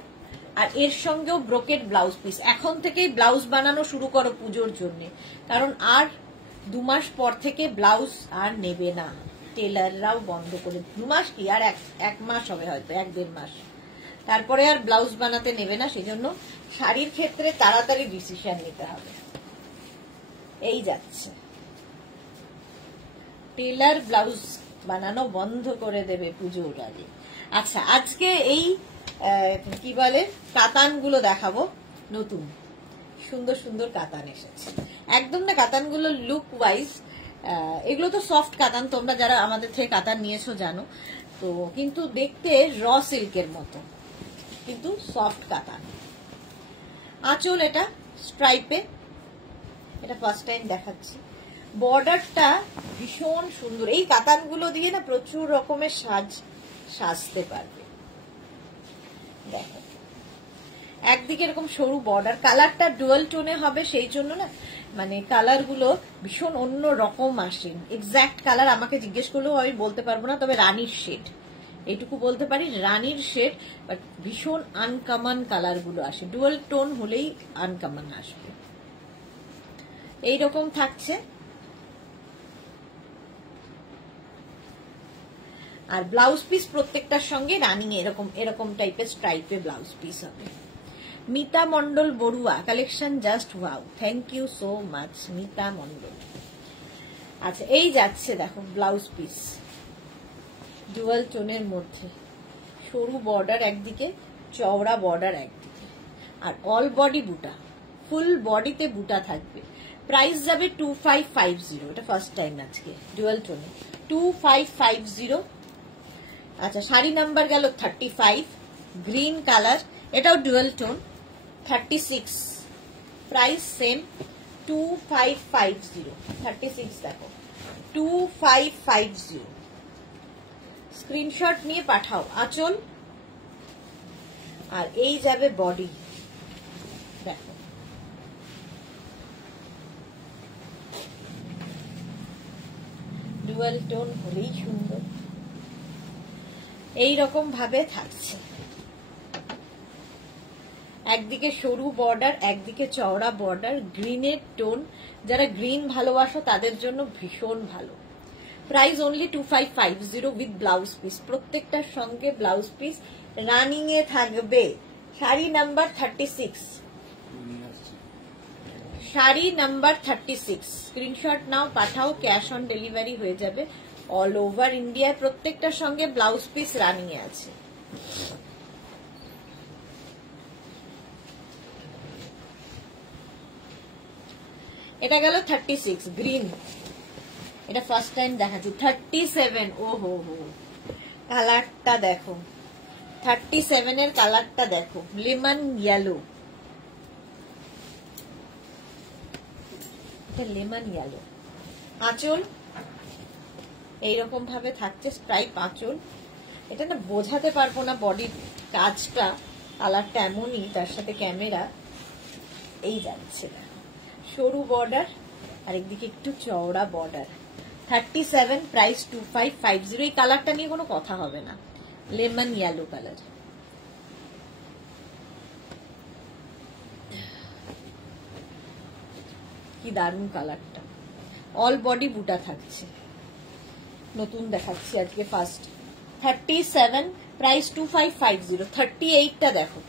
আর এর সঙ্গেও ব্রোকেট ব্লাউজ পিস। এখন থেকেই ব্লাউজ বানানো শুরু করো পুজোর জন্য, কারণ আর 2 মাস পর থেকে ব্লাউজ আর নেবে না, টেলাররাও বন্ধ করে। 2 মাস কি, আর এক মাস হবে হয়তো, 1-1.5 মাস, তারপরে আর ব্লাউজ বানাতে নেবে না। সেজন্য শাড়ির ক্ষেত্রে তাড়াতাড়ি ডিসিশন নিতে হবে। এই যাচ্ছে, টেলার ব্লাউজ বানানো বন্ধ করে দেবে পুজোর আগে। আচ্ছা, আজকে এই কি বলে কাতানগুলো দেখাবো। নতুন সুন্দর সুন্দর কাতান এসেছে। একদম না কাতানগুলো লুক ওয়াইজ, এগুলো তো সফট কাতান, তোমরা যারা আমাদের থেকে কাতান নিয়েছো জানো তো। কিন্তু দেখতে র সিল্কের মতো, কিন্তু সফট কাতান। আঁচল এটা স্ট্রাইপে, এটা ফার্স্ট টাইম দেখাচ্ছি। বর্ডারটা ভীষণ সুন্দর। এই কাতানগুলো দিয়ে না প্রচুর রকমের সাজতে পারবে। দেখো একদিকে এরকম সরু বর্ডার, কালারটা ডুয়াল টোনে হবে, সেই জন্য না মানে কালার গুলো ভীষণ অন্য রকম আসে। এক্সাক্ট কালার আমাকে জিজ্ঞেস করলেও আমি বলতে পারবো না, তবে রানীর শেড এইটুকু বলতে পারি, রানীর শেড। বাট ভীষণ আনকমন কালার গুলো আসে, ডুয়াল টোন হলেই আনকমন আসবে। এইরকম থাকছে। আর ব্লাউজ পিস প্রত্যেকটার সঙ্গে রানিং এরকম এরকম টাইপের স্ট্রাইপে ব্লাউজ পিস হবে। Mita Mandal Barua collection just wow, thank you so much Mita Mandal. আচ্ছা, এই যাচ্ছে দেখো ব্লাউজ পিস ডুয়াল টোনের মধ্যে, সরু বর্ডার একদিকে, চওড়া বর্ডার একদিকে, আর অল বডি বুটা, ফুল বডিতে বুটা থাকবে। প্রাইস যাবে 2550, এটা ফার্স্ট টাইম আজকে ডুয়াল টোনে, 2550। আচ্ছা, শাড়ি নাম্বার গেল 35, গ্রিন কালার, এটাও ডুয়াল টোন, 36, প্রাইস সেম 2550। 36 দেখো 2550, স্ক্রিনশট নিয়ে পাঠাও। আঁচল, আর এই যাবে বডি। দেখো ডুয়াল টোন হলেই সুন্দর। এই রকম ভাবে থাকছে, একদিকে সরু বর্ডার, একদিকে চওড়া বর্ডার, গ্রিনের টোন। যারা গ্রিন ভালোবাসো তাদের জন্য ভীষণ ভালো। Price only 2550 with blouse piece. প্রত্যেকটার সঙ্গে ব্লাউজ পিস রানিং এ থাকবে। Sari number 36, sari number 36, screenshot now Pathao, cash on delivery হয়ে যাবে অল ওভার ইন্ডিয়ায়। প্রত্যেকটার সঙ্গে ব্লাউজ পিস রানিং এ আছে। এটা গেল 36 গ্রিন, এটা ফার্স্ট টাইম দেখাচ্ছি। 37, ও হো হো, কালারটা দেখো, 37 এর কালারটা দেখো, লেমন ইয়েলো, এটা লেমন ইয়েলো। আঁচল এইরকম ভাবে থাকছে, স্ট্রাইপ আঁচল। এটা না বোঝাতে পারবো না বডির কাজটা, কালারটা এমনই, তার সাথে ক্যামেরা। এই যাচ্ছে সরু বর্ডার আর একদিকে একটু চওড়া বর্ডার। 37, প্রাইস 2550। এই কালারটা নিয়ে কোনো কথা হবে না, লেমন ইয়েলো কালার। কি দারুণ কালারটা, অল বডি বুটা থাকছে, নতুন দেখাচ্ছি আজকে ফার্স্ট। 37, প্রাইস 2550। 38টা দেখো,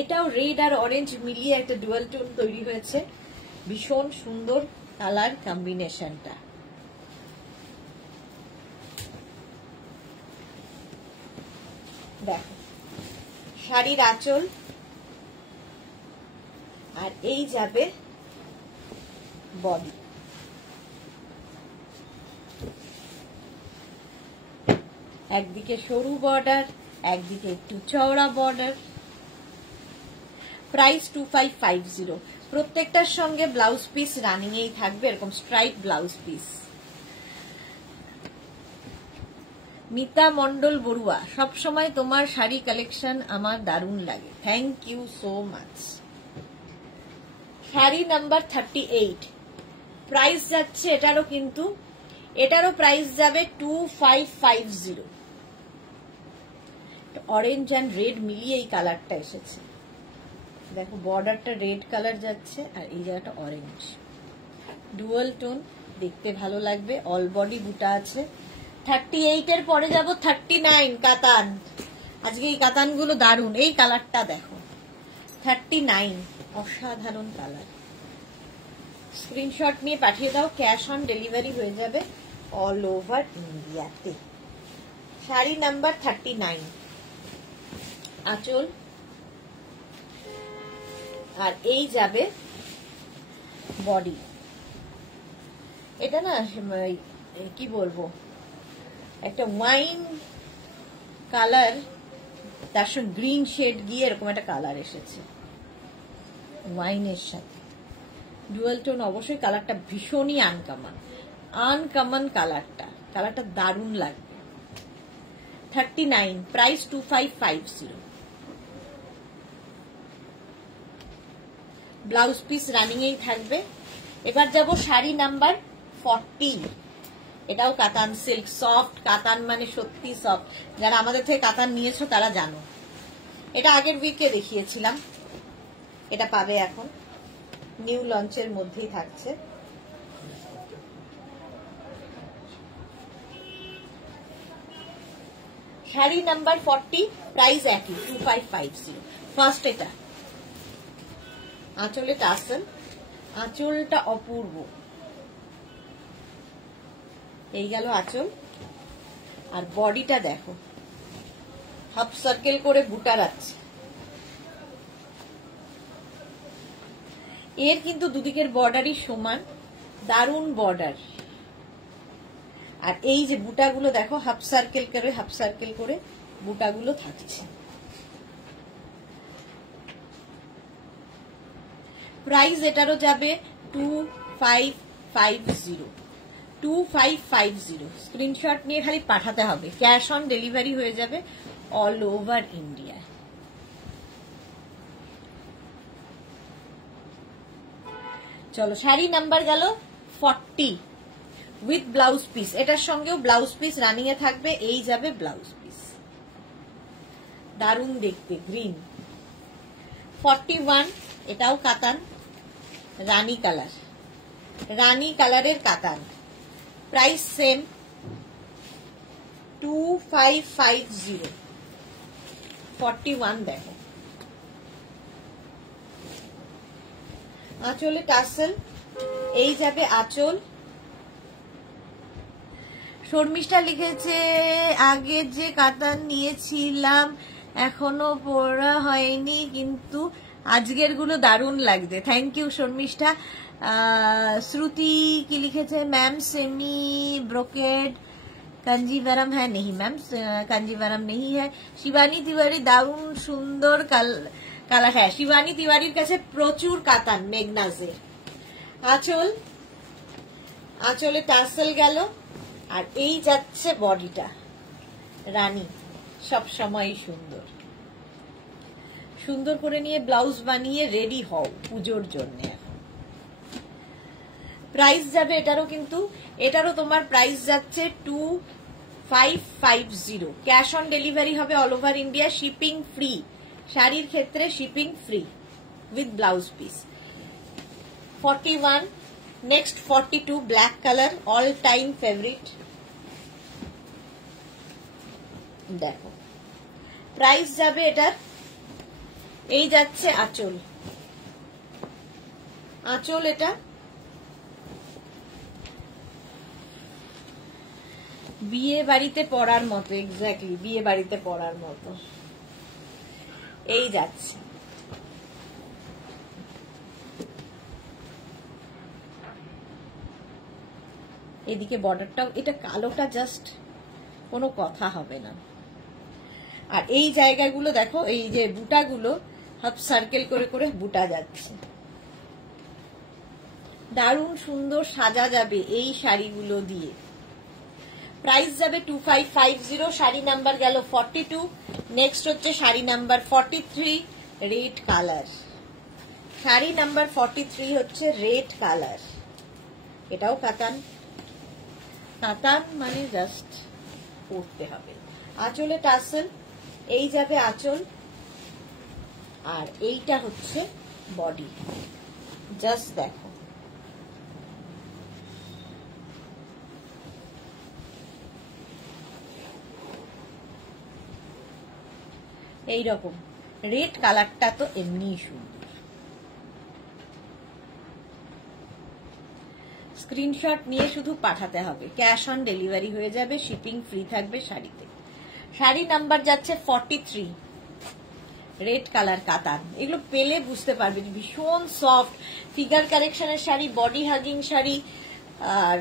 এটাও রেড আর অরেঞ্জ মিলিয়ে একটা ডুয়াল টোন তৈরি হয়েছে, ভীষণ সুন্দর কালার কম্বিনেশনটা। দেখো শাড়ির আঁচল, আর এই যাবে বডি। একদিকে সরু বর্ডার, একদিকে একটু চওড়া বর্ডার। প্রাইস 2550। প্রত্যেকটার সঙ্গে ব্লাউজ পিস রানিং এই থাকবে, এরকম stripe blouse piece. Mita Mandal Barua, সবসময় তোমার শাড়ি কালেকশন আমার দারুণ লাগে, thank you so much. Sari number 38, price যাচ্ছে এটারও প্রাইস যাবে 2550। অরেঞ্জ অ্যান্ড রেড মিলিয়ে এই কালারটা এসেছে, দেখো বর্ডারটা রেড কালার যাচ্ছে আর এই জায়গাটা অরেঞ্জ, ডুয়াল টোন, দেখতে ভালো লাগবে, অল বডি বুটা আছে। 38 এর পরে যাব 39 কাতান। আজকে এই কাতানগুলো দারুণ, এই কালারটা দেখো 39, অসাধারণ কালার। স্ক্রিনশট নিয়ে পাঠিয়ে দাও, ক্যাশ অন ডেলিভারি হয়ে যাবে অল ওভার ইন্ডিয়াতে। শাড়ি নাম্বার 39, আঁচল, আর এই যাবে বডি। এটা না কি বলবো, একটা ওয়াইন কালার, তার সঙ্গে গ্রিন শেড গিয়ে এরকম একটা কালার এসেছে ওয়াইনের সাথে, ডুয়াল টোন। অবশ্যই কালারটা ভীষণই আনকমন কালারটা দারুণ লাগবে। 39, প্রাইস 2550। ব্লাউজ পিস রানিং এই থাকবে। এবার যাব শাড়ি নাম্বার 40, এটাও কাতান সিল্ক, সফট কাতান, মানে সত্যি সফট। যারা আমাদের থেকে কাতান নিয়েছো তারা জানো, এটা আগের উইকে দেখিয়েছিলাম, এটা পাবে এখন, নিউ লঞ্চের মধ্যেই থাকছে। শাড়ি নাম্বার 40, প্রাইস একই 2550। ফার্স্ট এটা আঁচলে টাসেল, আঁচলটা অপূর্ব, এই গেল আঁচল। আর বডিটা দেখো, হাফ সার্কেল করে বুটা আছে, এর কিন্তু দুদিকের বর্ডারই সমান, দারুণ বর্ডার। আর এই যে বুটাগুলো দেখো, হাফ সার্কেল করে বুটাগুলো থাকছে। প্রাইস এটারও যাবে 2550। স্ক্রিনশট নিয়ে খালি পাঠাতে হবে, ক্যাশ অন ডেলিভারি হয়ে যাবে অল ওভার ইন্ডিয়া। চলো শাড়ি নাম্বার গেল 40 উইথ ব্লাউজ পিস, এটার সঙ্গেও ব্লাউজ পিস রানিং এ থাকবে, এই যাবে ব্লাউজ পিস, দারুণ দেখতে, গ্রিন। 41, এটাও কাতান, রানী কালারের কাতান, প্রাইস সেম 2550। 41 দেখো, আঁচলে টাসেল, এই যাবে আঁচল। শর্মিষ্ঠা লিখেছে, আগে যে কাতান নিয়েছিলাম এখনো পরা হয়নি, কিন্তু আজকের গুলো দারুণ লাগছে, থ্যাংক ইউ শর্মিষ্ঠা। শ্রুতি কি লিখেছে, ম্যাম সেমি ব্রোকেড কাঞ্জিভারম হ্যাঁ নেই ম্যাম, কাঞ্জিভারম নেই হ্যাঁ। শিবানী তিওয়ারি, দারুণ সুন্দর কালার, হ্যাঁ শিবানী তিওয়ারির কাছে প্রচুর কাতান মেঘনাজের। আঁচলে টাসেল গেল, আর এই যাচ্ছে বডিটা, রানী সব সময় সুন্দর করে নিয়ে ব্লাউজ বানিয়ে রেডি হও পুজোর জন্য। এখন প্রাইস যাবে এটারও তোমার প্রাইস যাচ্ছে 2550। ক্যাশ অন ডেলিভারি হবে all over India, shipping free. শাড়ির ক্ষেত্রে shipping free with blouse piece. 41, next 42 black colour, all time favourite. দেখো প্রাইস যাবে এটার, এই যাচ্ছে আঁচল, আঁচল এটা বিয়ে বাড়িতে পরার মতো, এক্স্যাক্টলি বিয়ে বাড়িতে পরার মতো এই যাচ্ছে। এদিকে বর্ডারটাও, এটা কালোটা জাস্ট কোনো কথা হবে না। আর এই জায়গাগুলো দেখো, এই যে বুটাগুলো হাফ সার্কেল করে করে বুটা যাচ্ছে, দারুণ সুন্দর সাজা যাবে এই শাড়িগুলো দিয়ে। প্রাইস যাবে 2550। শাড়ি নাম্বার গেল 42। নেক্সট হচ্ছে sari number 43, red colour. Sari number 43 হচ্ছে রেড কালার। এটাও কাতান, কাতান মানে জাস্ট পরতে হবে। আঁচলে টাসেল, এই যাবে আঁচল, আর এইটা হচ্ছে বডি। জাস্ট দেখো এইরকম রেড কালারটা তো এমনিই সুন্দর। স্ক্রিনশট নিয়ে শুধু পাঠাতে হবে, ক্যাশ অন ডেলিভারি হয়ে যাবে, শিপিং ফ্রি থাকবে শাড়িতে। শাড়ি নাম্বার যাচ্ছে 43, রেড কালার কাতান। এগুলো পেলে বুঝতে পারবে ভীষণ সফট, ফিগার কারেকশনের শাড়ি, বডি হাগিং শাড়ি, আর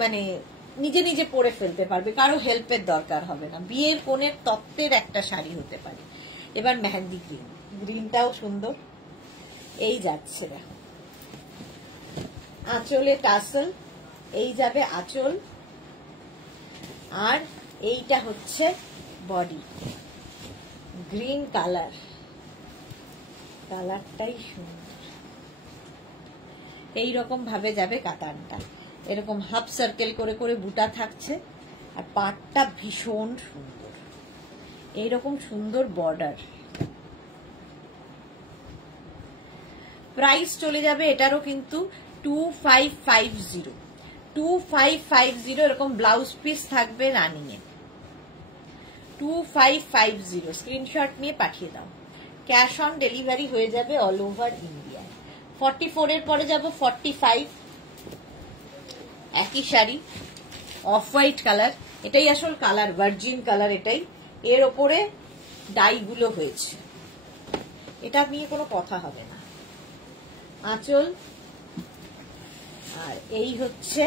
মানে নিজে নিজে পরে ফেলতে পারবে, কারো হেল্পের দরকার হবে না। বিয়ের কোণের তত্ত্বের একটা শাড়ি হতে পারে। এবার মেহেন্দি গ্রিন, গ্রিনটাও সুন্দর, এই যাচ্ছে দেখো। আঁচলে টাসেল, এই যাবে আঁচল, আর এইটা হচ্ছে বডি। গ্রিন কালার, কালারটাই সুন্দর। এইরকম ভাবে যাবে কাতানটা, এরকম হাফ সার্কেল করে করে বুটা থাকছে, আর পাটটা ভীষণ সুন্দর, এইরকম সুন্দর বর্ডার। প্রাইস চলে যাবে এটারও কিন্তু 2550। 2550 এরকম ব্লাউজ পিস থাকবে রানিং এ। 2550 স্ক্রিনশট নিয়ে পাঠিয়ে দাও, ক্যাশ অন ডেলিভারি হয়ে যাবে অল ওভার ইন্ডিয়া। 44 এর পরে যাব 45, একই শাড়ি, অফ হোয়াইট কালার, এটাই আসল কালার, ভার্জিন কালার এটাই। এর ওপরে ডাইগুলো হয়েছে, এটা নিয়ে কোনো কথা হবে না। আঁচল, আর এই হচ্ছে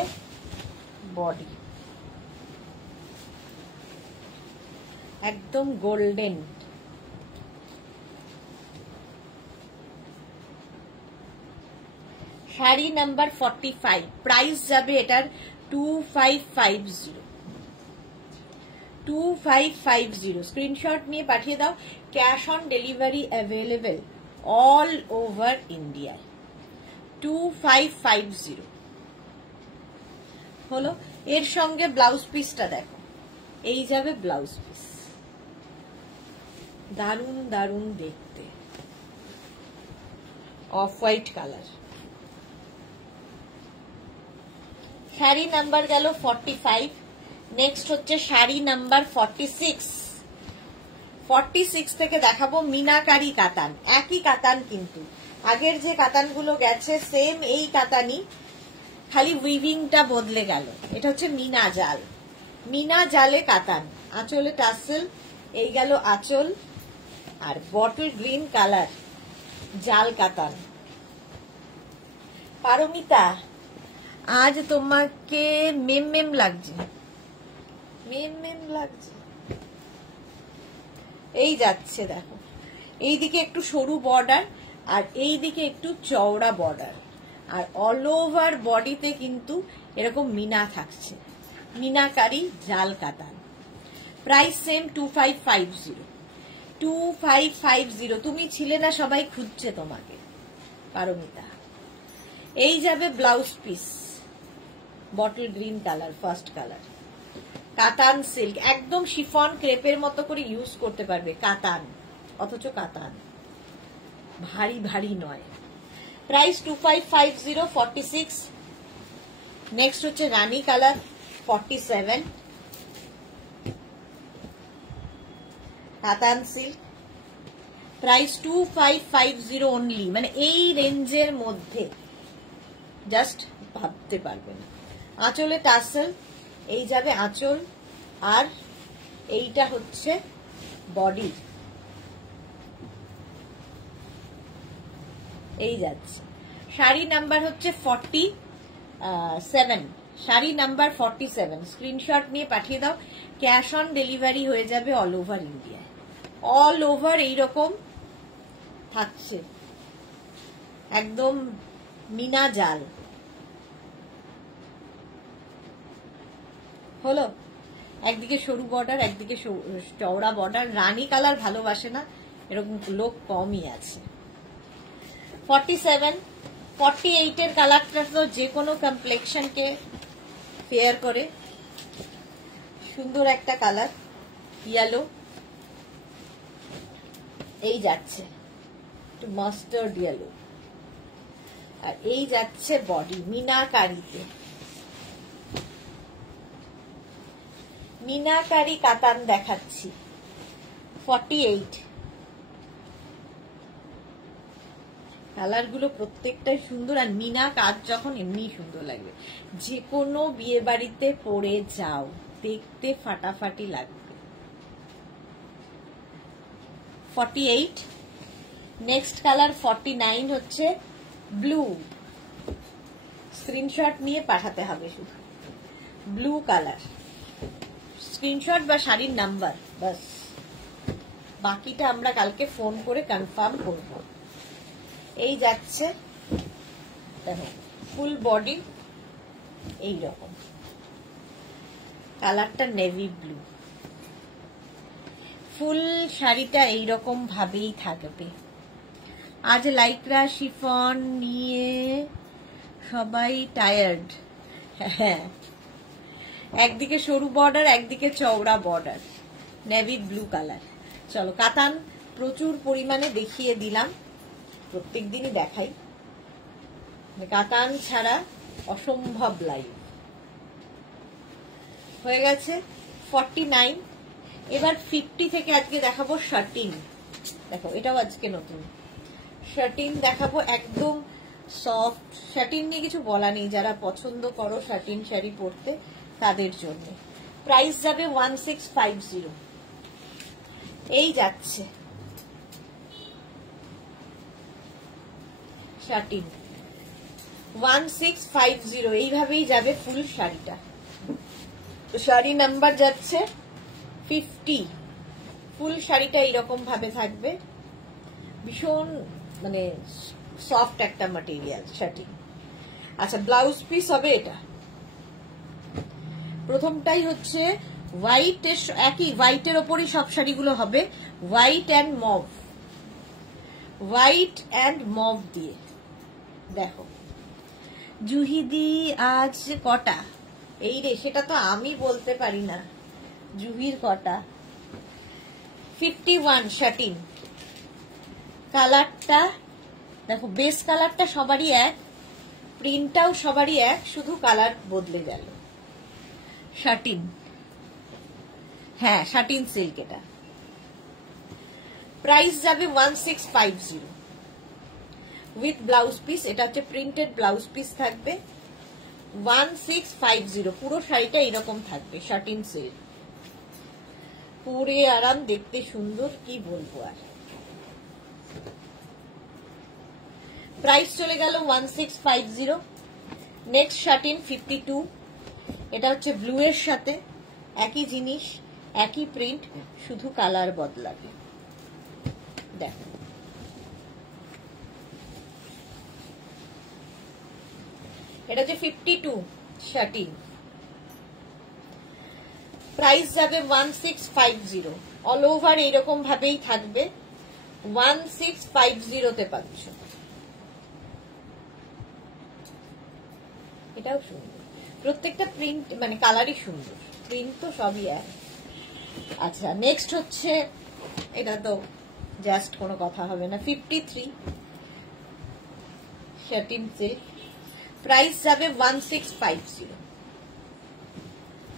বডি, একদম গোল্ডেন। শাড়ি নাম্বার 45, প্রাইস যাবে এটার 2550। 2550 স্ক্রিনশট নিয়ে পাঠিয়ে দাও, cash on delivery available all over India. 2550 হলো। এর সঙ্গে ব্লাউজ পিসটা দেখো, এই যাবে ব্লাউজ পিস, দারুণ দারুণ দেখতে, off white colour. Sari number গেল 45। নেক্সট হচ্ছে শাড়ি নাম্বার 46। 46 থেকে দেখাবো মিনাকারি কাতান, একই কাতান কিন্তু আগের যে কাতানগুলো গেছে সেম এই কাতানই, খালি উইভিংটা বদলে গেল। এটা হচ্ছে মিনা জাল, মিনা জালে কাতান। আঁচলে টাসেল, এই গেল আঁচল, আর বটল গ্রিন কালার জাল কাতান। পারমিতা আজ তোমাকে মেম মেম লাগছে, মেম মেম লাগছে। এই যাচ্ছে দেখো, এইদিকে একটু সরু বর্ডার, আর এইদিকে একটু চওড়া বর্ডার, আর অল ওভার বডিতে কিন্তু এরকম মিনা থাকছে, মিনাকারি জাল কাতান। Price same 2550। 2550 তুমি ছিলে না, সবাই খুঁজছে তোমাকে পারমিতা। এই যাবে blouse piece, bottle green colour, first colour. কাতান সিল্ক, একদম শিফন ক্রেপের মতো করে ইউজ করতে পারবে। কাতান, অথচ কাতান ভারী ভারী নয়। প্রাইস 2550, 46। নেক্সট হচ্ছে রানী কালার, 47, কাতান সিল্ক। প্রাইস 2550 অনলি, মানে এই রেঞ্জের মধ্যে জাস্ট ভাবতে পারবে না। আঁচলে টাসেল, এই যাবে আঁচল, আর এইটা হচ্ছে বডি, এই যাচ্ছে। শাড়ি নাম্বার হচ্ছে 47, শাড়ি নাম্বার 47। স্ক্রিনশট নিয়ে পাঠিয়ে দাও। ক্যাশ অন ডেলিভারি হয়ে যাবে all over India. All over এইরকম থাকছে, একদম মিনা জাল। হলো, একদিকে সরু বর্ডার, একদিকে চওড়া বর্ডার। রানী কালার ভালোবাসে না এরকম লোক কমই আছে। 47, 48 এর কালারটা তো যে কোনো কমপ্লেক্সনকে ফেয়ার করে। সুন্দর একটা কালার, ইয়েলো, এই যাচ্ছে একটু মাস্টার্ড ইয়েলো, আর এই যাচ্ছে বডি মিনাকারিতে। মিনাকারি কাতান দেখাচ্ছি, 48। কালার গুলো প্রত্যেকটাই সুন্দর, আর মিনা কাজ যখন এমনি সুন্দর লাগবে। যে কোনো বিয়ে বাড়িতে পরে যাও, দেখতে ফাটাফাটি লাগবে। 48। নেক্সট কালার 49 হচ্ছে ব্লু। স্ক্রিনশট নিয়ে পাঠাতে হবে শুধু। ব্লু কালার, স্ক্রিনশট বা শাড়ির নাম্বার, বাস। বাকিটা আমরা কালকে ফোন করে কনফার্ম করব। এই যাচ্ছে, দেখো ফুল বডি এইরকম, কালারটা নেভি ব্লু। ফুল শাড়িটা এইরকম ভাবেই থাকবে। আজ লাইক্রা শিফন নিয়ে সবাই টায়ার্ড। হ্যাঁ, একদিকে সরু বর্ডার, একদিকে চওড়া বর্ডার, নেভি ব্লু কালার। চলো, কাতান প্রচুর পরিমাণে দেখিয়ে দিলাম, প্রত্যেক দিনই দেখাই, কাতান ছাড়া অসম্ভব লাইভ হয়ে গেছে। 49। এবার 50 থেকে আজকে দেখাবো শার্টিন। দেখো, এটাও আজকে নতুন শার্টিন দেখাবো, একদম সফট। শার্টিন নিয়ে কিছু বলা নেই, যারা পছন্দ করো শার্টিন শাড়ি পরতে তাদের জন্য। প্রাইস যাবে 1650। এই যাচ্ছে শার্টিন 1650, এইভাবেই যাবে ফুল শাড়িটা। শাড়ি নাম্বার যাচ্ছে 50। ফুল শাড়িটা এইরকম ভাবে থাকবে, ভীষণ মানে সফট একটা ম্যাটেরিয়াল শার্টিন। আচ্ছা, ব্লাউজ পিস হবে এটা। প্রথমটাই হচ্ছে হোয়াইট, একই হোয়াইটের ওপরই সব শাড়িগুলো হবে, white and mauve, white and mauve দিয়ে। দেখো জুহিদি আজ কটা, এই রে, সেটা তো আমি বলতে পারি না, জুহির কটা। 51 শার্টিন। কালারটা দেখো, বেস কালারটা সবারই এক, প্রিন্টটাও সবারই এক, শুধু কালার বদলে গেল। শার্টিন, হ্যাঁ শার্টিন সিল্ক এটা। প্রাইস যাবে 1650 উইথ ব্লাউজ পিস। এটা হচ্ছে প্রিন্টেড ব্লাউজ পিস থাকবে। 1650, পুরো শাড়িটা এরকম থাকবে, শার্টিন সিল্ক। পরে আরাম, দেখতে সুন্দর, কি বলবো আর। প্রাইস চলে গেল 1650। Next satin 52। এটা হচ্ছে ব্লু এর সাথে, একই জিনিস, একই প্রিন্ট, শুধু কালার বদলাবে। দেখো, এটা হচ্ছে 52 শার্টিন। প্রাইস যাবে 1650। অল ওভার এইরকম ভাবেই থাকবে, 1650 পাচ্ছ। এটাও সুন্দর, প্রত্যেকটা প্রিন্ট মানে কালারই সুন্দর, প্রিন্ট তো সবই এক। আচ্ছা নেক্সট হচ্ছে, এটা তো জাস্ট কোনো কথা হবে না, 53 শাটিন সিল্ক, প্রাইস যাবে 1650।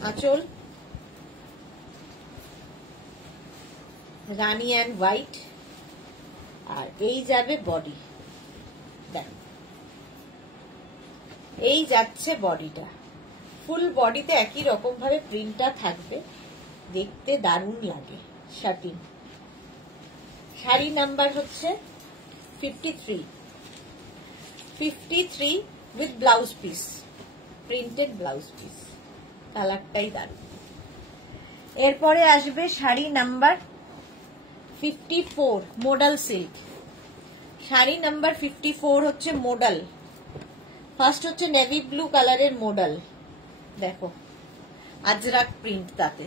আঁচল রানী অ্যান্ড হোয়াইট, আর এই যাবে বডি, দেখো এই যাচ্ছে বডিটা, ফুল বডিতে একই রকম ভাবে প্রিন্টটা থাকবে, দেখতে দারুণ লাগে। শাটিন, শাড়ি নাম্বার হচ্ছে 53 with blouse piece, printed blouse piece, কালারটাই দারুণ। এরপরে আসবে sari number 54 modal silk, sari number 54 হচ্ছে মোডাল। ফার্স্ট হচ্ছে নেভি ব্লু কালারের মোডাল, দেখো আজরাক প্রিন্ট, তাতে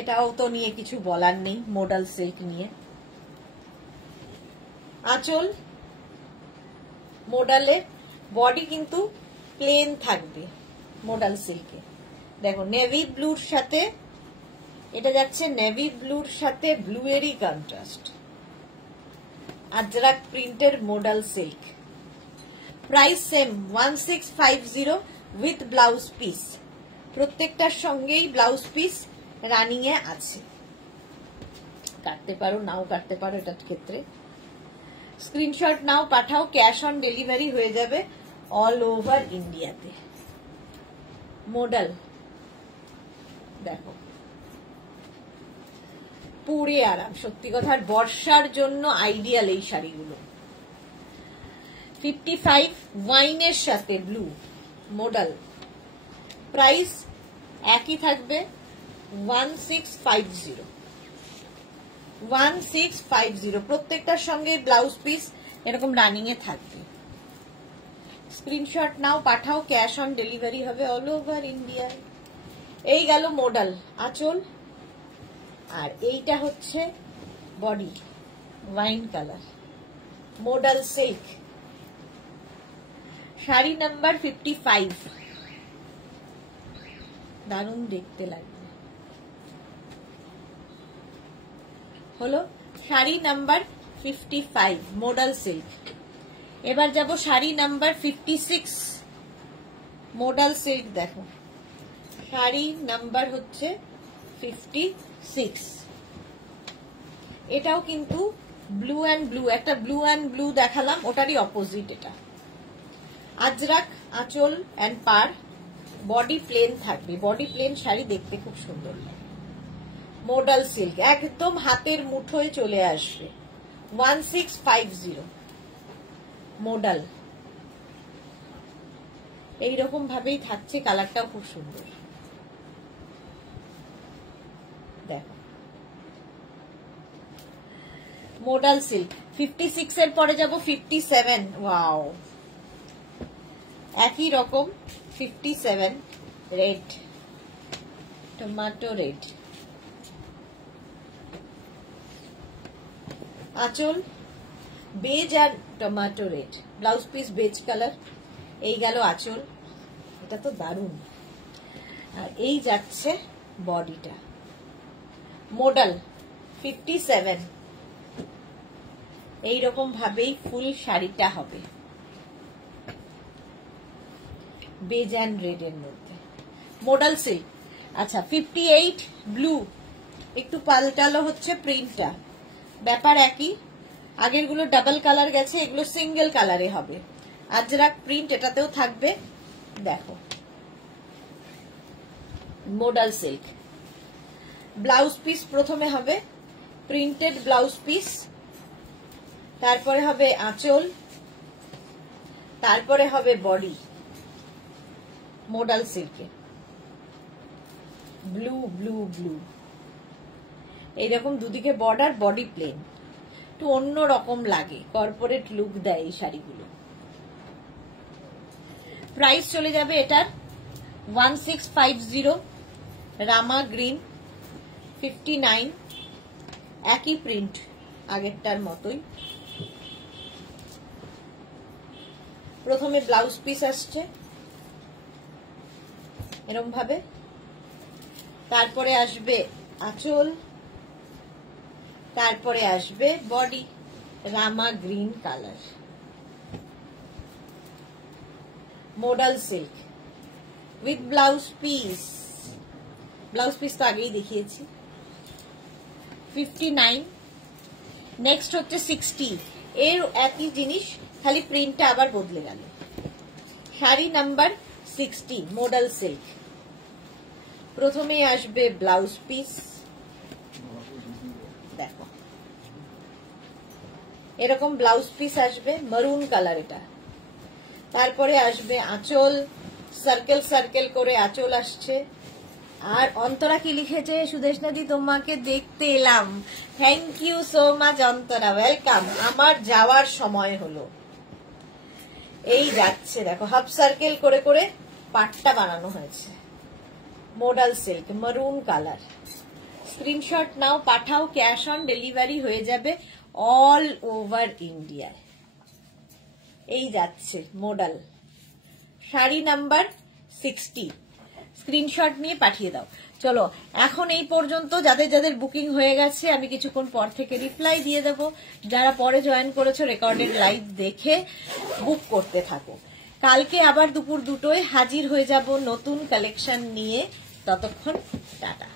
এটাও তো নিয়ে কিছু বলার নেই মোডাল সিল্ক নিয়ে। আঁচল মোডালের, বডি কিন্তু প্লেন থাকবে মোডাল সিল্কে, দেখো নেভি ব্লুর সাথে এটা যাচ্ছে, নেভি ব্লুর সাথে ব্লু এরই কন্ট্রাস্ট, আজরাক প্রিন্টের modal silk, price same 1650 with blouse piece, প্রত্যেকটার সঙ্গেই ব্লাউজ পিস রানিং এ আছে, কাটতে পারো নাও কাটতে পারো, এটার ক্ষেত্রে screenshot now Pathao, cash on delivery হয়ে যাবে অল ওভার ইন্ডিয়াতে। মডেল দেখো পুরে আরাম, সত্যি কথা, আর বর্ষার জন্য আইডিয়াল এই শাড়িগুলো। 55 ওয়াইনের সাথে ব্লু মডেল, প্রাইস একই থাকবে 1650, প্রত্যেকটার সঙ্গে ব্লাউজ পিস এরকম রানিং এ থাকবে। Screenshot now Pathao, cash on delivery হবে অল ওভার ইন্ডিয়া। এই গেল মডেল আঁচল, আর এইটা হচ্ছে body wine colour model silk, sari number 55, দারুণ দেখতে লাগবে। হলো শাড়ি নাম্বার 55 মডেল সিল্ক। এবার যাব শাড়ি নাম্বার 56 মডেল সিল্ক, দেখো শাড়ি নাম্বার হচ্ছে 56, এটাও কিন্তু ব্লু অ্যান্ড ব্লু, একটা ব্লু অ্যান্ড ব্লু দেখালাম, ওটারই অপোজিট এটা। আজরাক আঁচল অ্যান্ড পার, বডি প্লেন থাকবে, বডি প্লেন শাড়ি দেখতে খুব সুন্দর লাগে। মডেল সিল্ক একদম হাতের মুঠোয় চলে আসবে, 1650 মডেল, এইরকম ভাবেই থাকছে, কালারটাও খুব সুন্দর। দেখো মডেল সিল্ক 56 এর পরে যাব 57, ওয়াও একই রকম 57 রেড, টমেটো রেড, আঁচল বেজ আর tomato red, blouse piece beige colour, এই গেল আঁচল, এটা তো দারুণ। আর এই যাচ্ছে বডিটা, মডেল 57, এইরকম ভাবেই ফুল শাড়িটা হবে বেজ অ্যান্ড রেড এর মধ্যে, মডেল সিল্ক। আচ্ছা 58 ব্লু, একটু পাল্টালো হচ্ছে প্রিন্টটা, ব্যাপার একই, আগের গুলো ডাবল কালার গেছে, এগুলো সিঙ্গেল কালারে হবে, আজরাক প্রিন্ট এটাতেও থাকবে, দেখো মডেল সিল্ক। ব্লাউজ পিস প্রথমে হবে প্রিন্টেড ব্লাউজ পিস, তারপরে হবে আঁচল, তারপরে হবে বডি মডেল সিল্কে, ব্লু ব্লু ব্লু, এইরকম দুদিকে বর্ডার, বডি প্লেন, একটু অন্য রকম লাগে, কর্পোরেট লুক দেয় এই শাড়িগুলো। প্রাইস চলে যাবে এটার 1650, রামা গ্রিন 59, একই প্রিন্ট আগেরটার মতোই, প্রথমে ব্লাউজ পিস আসছে, এরকম ভাবে। তারপরে আসবে আঁচল, তারপরে আসবে body, Rama green colour, modal silk with blouse piece. Blouse piece তো আগেই দেখিয়েছি। 59। নেক্সট হচ্ছে 60। এর একই জিনিস, খালি প্রিন্টটা আবার বদলে গেল। Sari number 60, modal silk. প্রথমে আসবে ব্লাউজ পিস, দেখো এরকম ব্লাউজ পিস আসবে, মারুন কালার এটা। তারপরে আসবে আঁচল, সার্কেল সার্কেল করে আঁচল আসছে। আর অন্তরা কি লিখেছে, সুদেশনাদি তোমাকে দেখতে এলাম, thank you so much Antara, welcome. আমার যাওয়ার সময় হলো, এই যাচ্ছে। দেখো হাফ সার্কেল করে করে পাটটা বানানো হয়েছে, মডাল সিল্ক, মারুন colour. Screenshot now, Pathao, cash on delivery হয়ে যাবে অল ওভার ইন্ডিয়ায়। এই যাচ্ছে মডাল, শাড়ি নাম্বার 60। স্ক্রিনশট নিয়ে পাঠিয়ে দাও। চলো এখন এই পর্যন্ত। যাদের যাদের বুকিং হয়ে গেছে আমি কিছুক্ষণ পর থেকে রিপ্লাই দিয়ে দেবো। যারা পরে জয়েন করেছো রেকর্ডেড লাইভ দেখে বুক করতে থাকো। কালকে আবার দুপুর 2টোয় হাজির হয়ে যাব নতুন কালেকশন নিয়ে। ততক্ষণ টাটা।